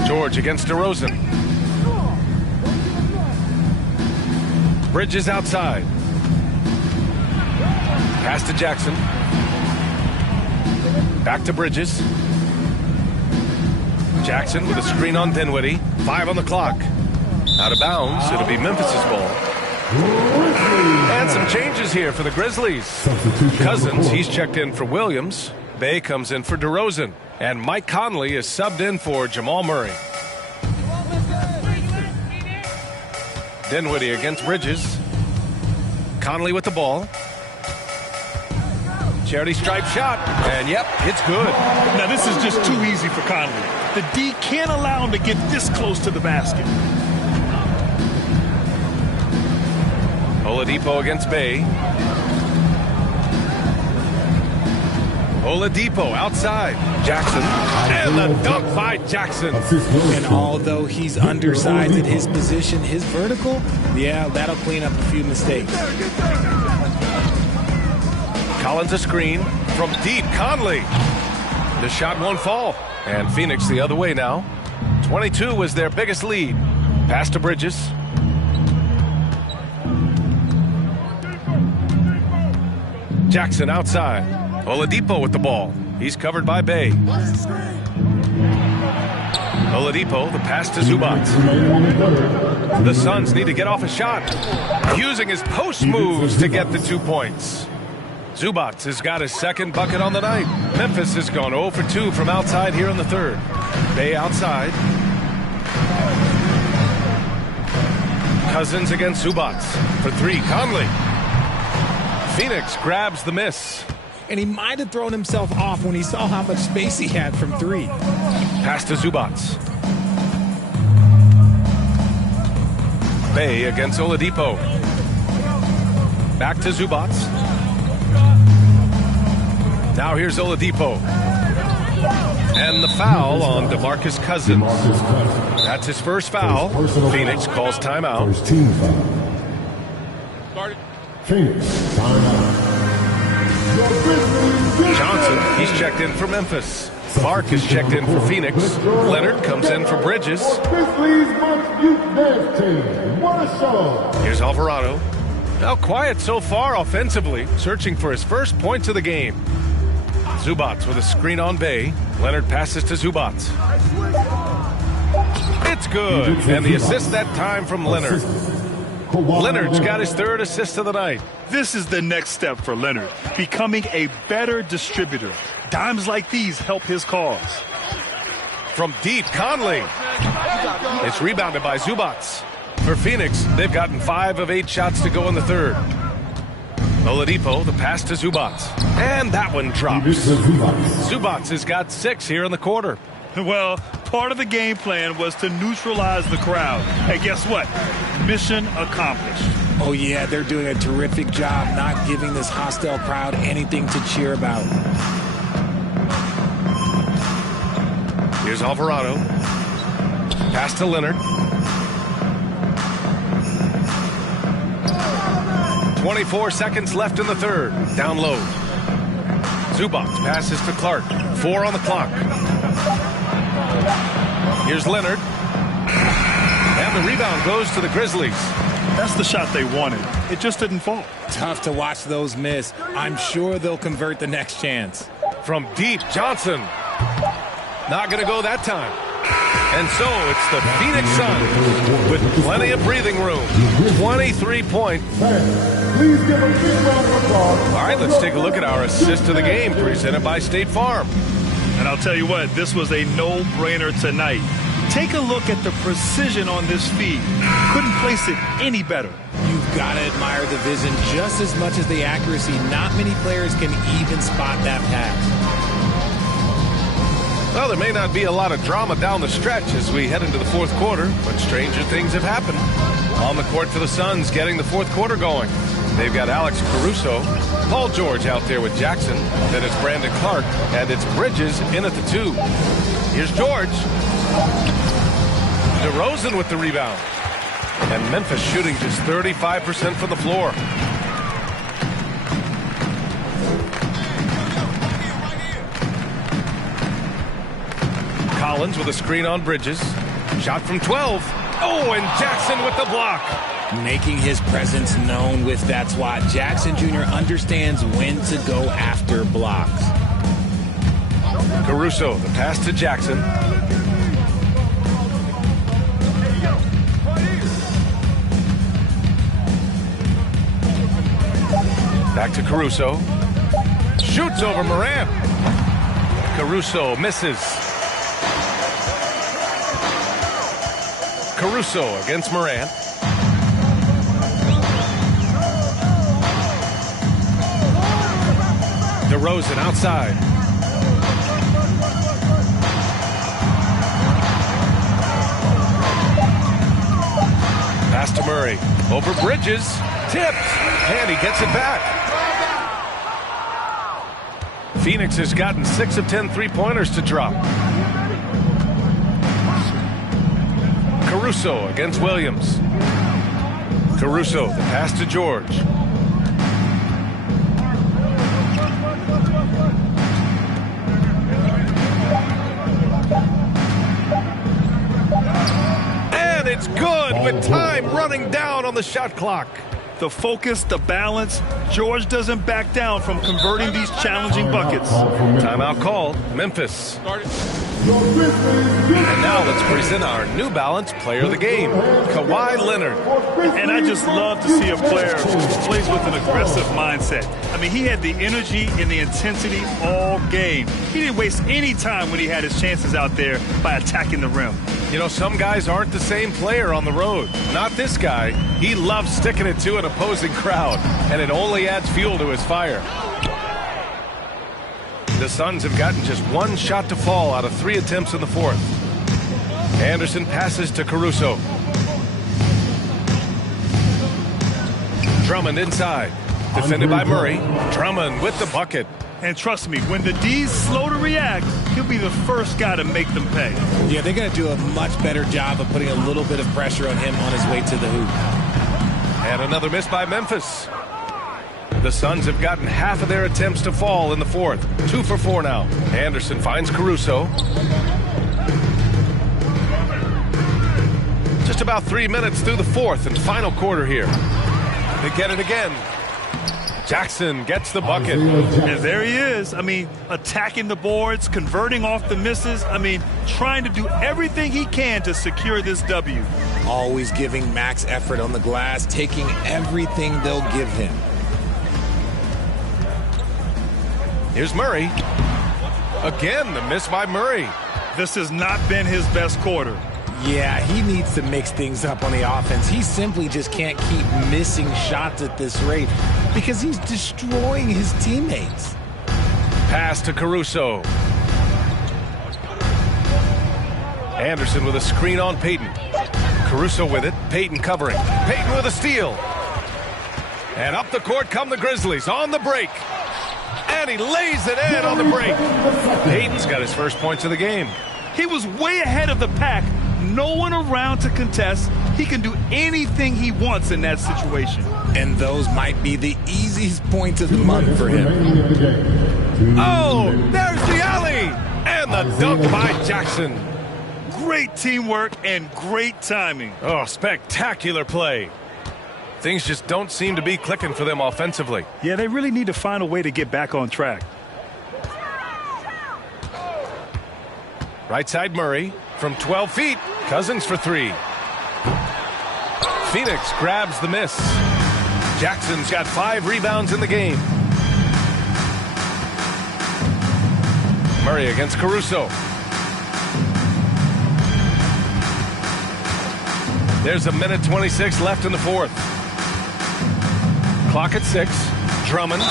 George against DeRozan. Bridges outside. Pass to Jackson. Back to Bridges. Jackson with a screen on Dinwiddie. 5 on the clock. Out of bounds. It'll be Memphis's ball. And some changes here for the Grizzlies. Cousins, he's checked in for Williams. Bay comes in for DeRozan. And Mike Conley is subbed in for Jamal Murray. Dinwiddie against Bridges. Conley with the ball. Charity stripe shot. And yep, it's good. Now this is just too easy for Conley. The D can't allow him to get this close to the basket. Oladipo against Bay. Oladipo outside. Jackson. And the dunk by Jackson. And although he's undersized at his position, his vertical, yeah, that'll clean up a few mistakes. Collins a screen from deep. Conley. The shot won't fall. And Phoenix the other way now. 22 was their biggest lead. Pass to Bridges. Jackson outside. Oladipo with the ball. He's covered by Bay. Oladipo, the pass to Zubac. The Suns need to get off a shot. Using his post moves to get the 2 points. Zubac has got his second bucket on the night. Memphis has gone 0 for 2 from outside here in the third. Bay outside. Cousins against Zubac. For 3, Conley. Phoenix grabs the miss. And he might have thrown himself off when he saw how much space he had from 3. Pass to Zubac. Bay against Oladipo. Back to Zubac. Now here's Oladipo. And the foul on DeMarcus Cousins. That's his first foul. Phoenix calls timeout. Phoenix, timeout. Johnson, he's checked in for Memphis. Clark is checked in for Phoenix. Leonard comes in for Bridges. Here's Alvarado. Now quiet so far offensively, searching for his first points of the game. Zubac with a screen on Bay. Leonard passes to Zubac. It's good. And the assist that time from Leonard. Leonard's got his third assist of the night. This is the next step for Leonard, becoming a better distributor. Dimes like these help his cause. From deep, Conley. It's rebounded by Zubac. For Phoenix, they've gotten 5 of 8 shots to go in the third. Oladipo, the pass to Zubac. And that one drops. Zubac has got 6 here in the quarter. Well, part of the game plan was to neutralize the crowd. And guess what? Mission accomplished. Oh, yeah, they're doing a terrific job not giving this hostile crowd anything to cheer about. Here's Alvarado. Pass to Leonard. 24 seconds left in the third. Down low. Zubac passes to Clark. 4 on the clock. Here's Leonard. And the rebound goes to the Grizzlies. That's the shot they wanted. It just didn't fall. Tough to watch those miss. I'm sure they'll convert the next chance. From deep, Johnson. Not going to go that time. And so it's the Phoenix Suns with plenty of breathing room. 23 points. Please give a big round of applause. All right, let's take a look at our assist of the game presented by State Farm. And I'll tell you what, this was a no-brainer tonight. Take a look at the precision on this feed. Couldn't place it any better. You've got to admire the vision just as much as the accuracy. Not many players can even spot that pass. Well, there may not be a lot of drama down the stretch as we head into the fourth quarter, but stranger things have happened. On the court for the Suns, getting the fourth quarter going. They've got Alex Caruso, Paul George out there with Jackson. Then it's Brandon Clark, and it's Bridges in at the 2. Here's George. DeRozan with the rebound. And Memphis shooting just 35% from the floor. Collins with a screen on Bridges. Shot from 12. Oh, and Jackson with the block. Making his presence known with that swat. Jackson Jr. understands when to go after blocks. Caruso, the pass to Jackson. Back to Caruso. Shoots over Morant. Caruso misses. Caruso against Morant. DeRozan outside. Pass to Murray. Over Bridges. Tipped. And he gets it back. Phoenix has gotten 6 of 10 three-pointers to drop. Caruso against Williams. Caruso, the pass to George. it's good with time running down on the shot clock. The focus, the balance. George doesn't back down from converting these challenging buckets. Timeout called. Memphis. And now let's present our New Balance Player of the Game, Kawhi Leonard. And I just love to see a player who plays with an aggressive mindset. I mean, he had the energy and the intensity all game. He didn't waste any time when he had his chances out there by attacking the rim. You know, some guys aren't the same player on the road. Not this guy. He loves sticking it to an opposing crowd, and it only adds fuel to his fire. The Suns have gotten just one shot to fall out of 3 attempts in the fourth. Anderson passes to Caruso. Drummond inside. Defended by Murray. Drummond with the bucket. And trust me, when the D's slow to react, he'll be the first guy to make them pay. Yeah, they're going to do a much better job of putting a little bit of pressure on him on his way to the hoop. And another miss by Memphis. The Suns have gotten half of their attempts to fall in the fourth. 2 for 4 now. Anderson finds Caruso. Just about 3 minutes through the fourth and final quarter here. They get it again. Jackson gets the bucket. And there he is. I mean, attacking the boards, converting off the misses. I mean, trying to do everything he can to secure this W. Always giving max effort on the glass, taking everything they'll give him. Here's Murray. Again, the miss by Murray. This has not been his best quarter. Yeah, he needs to mix things up on the offense. He simply just can't keep missing shots at this rate because he's destroying his teammates. Pass to Caruso. Anderson with a screen on Payton. Caruso with it. Payton covering. Payton with a steal. And up the court come the Grizzlies on the break. And he lays it in on the break. Payton's got his first points of the game. He was way ahead of the pack. No one around to contest. He can do anything he wants in that situation. And those might be the easiest points of the month for him. Oh, there's the alley. And the dunk by Jackson. Great teamwork and great timing. Oh, spectacular play. Things just don't seem to be clicking for them offensively. Yeah, they really need to find a way to get back on track. Right side Murray from 12 feet. Cousins for 3. Phoenix grabs the miss. Jackson's got 5 rebounds in the game. Murray against Caruso. There's 1:26 left in the fourth. Clock at 6. Drummond.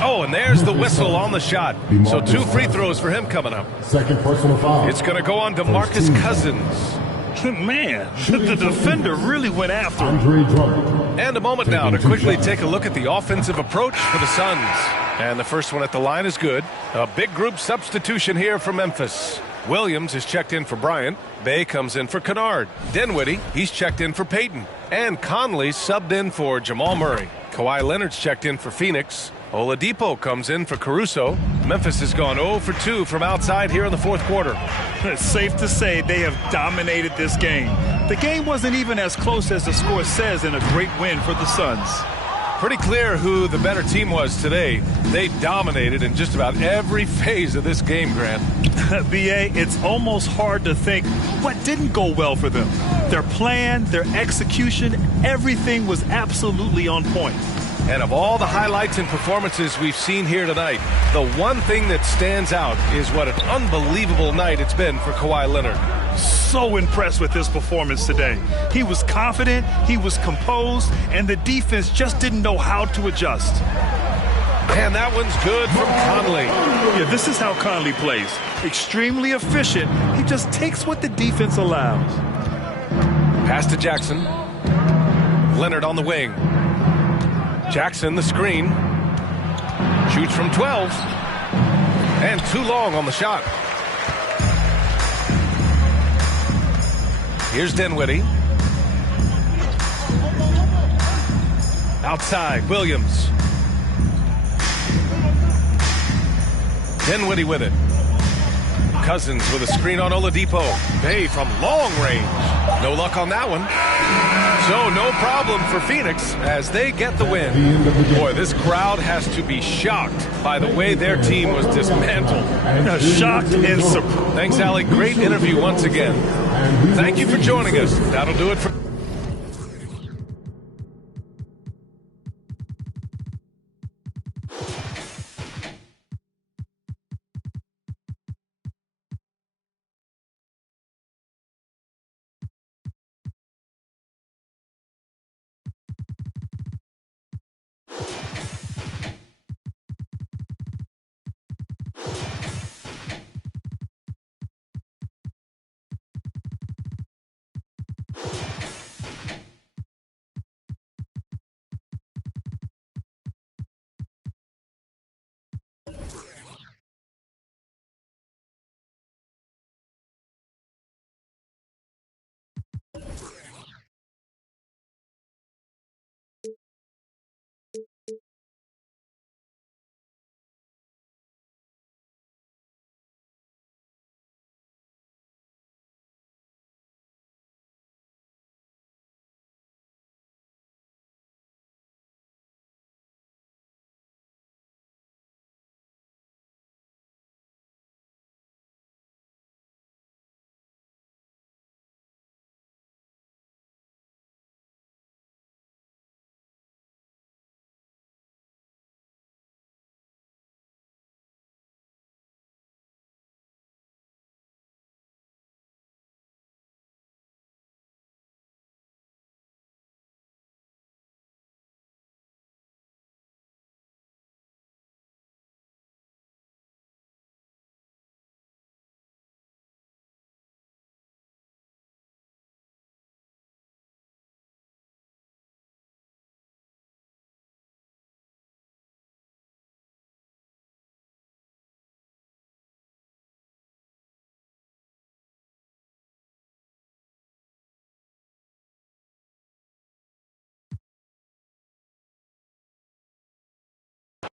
Oh, and there's the whistle on the shot. So 2 free throws for him coming up. Second personal foul. It's going to go on to Marcus Cousins. Man, the defender really went after him. And a moment now to quickly take a look at the offensive approach for the Suns. And the first one at the line is good. A big group substitution here for Memphis. Williams is checked in for Bryant. Bay comes in for Kennard. Dinwiddie, he's checked in for Payton. And Conley subbed in for Jamal Murray. Kawhi Leonard's checked in for Phoenix. Oladipo comes in for Caruso. Memphis has gone 0 for 2 from outside here in the fourth quarter. It's safe to say they have dominated this game. The game wasn't even as close as the score says in a great win for the Suns. Pretty clear who the better team was today. They dominated in just about every phase of this game, Grant. B.A., it's almost hard to think what didn't go well for them. Their plan, their execution, everything was absolutely on point. And of all the highlights and performances we've seen here tonight, the one thing that stands out is what an unbelievable night it's been for Kawhi Leonard. So impressed with his performance today. He was confident, he was composed, and the defense just didn't know how to adjust. And that one's good from Conley. Yeah, this is how Conley plays. Extremely efficient. He just takes what the defense allows. Pass to Jackson. Leonard on the wing. Jackson, the screen. Shoots from 12. And too long on the shot. Here's Dinwiddie. Outside, Williams. Dinwiddie with it. Cousins with a screen on Oladipo. Bay from long range. No luck on that one. So no problem for Phoenix as they get the win. Boy, this crowd has to be shocked by the way their team was dismantled. Shocked and surprised. Thanks, Allie. Great interview once again. Thank you for joining us. That'll do it for...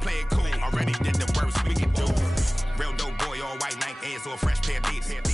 Play it cool, already did the worst we can do. Real dope boy, all white, like ass or fresh pair of beats.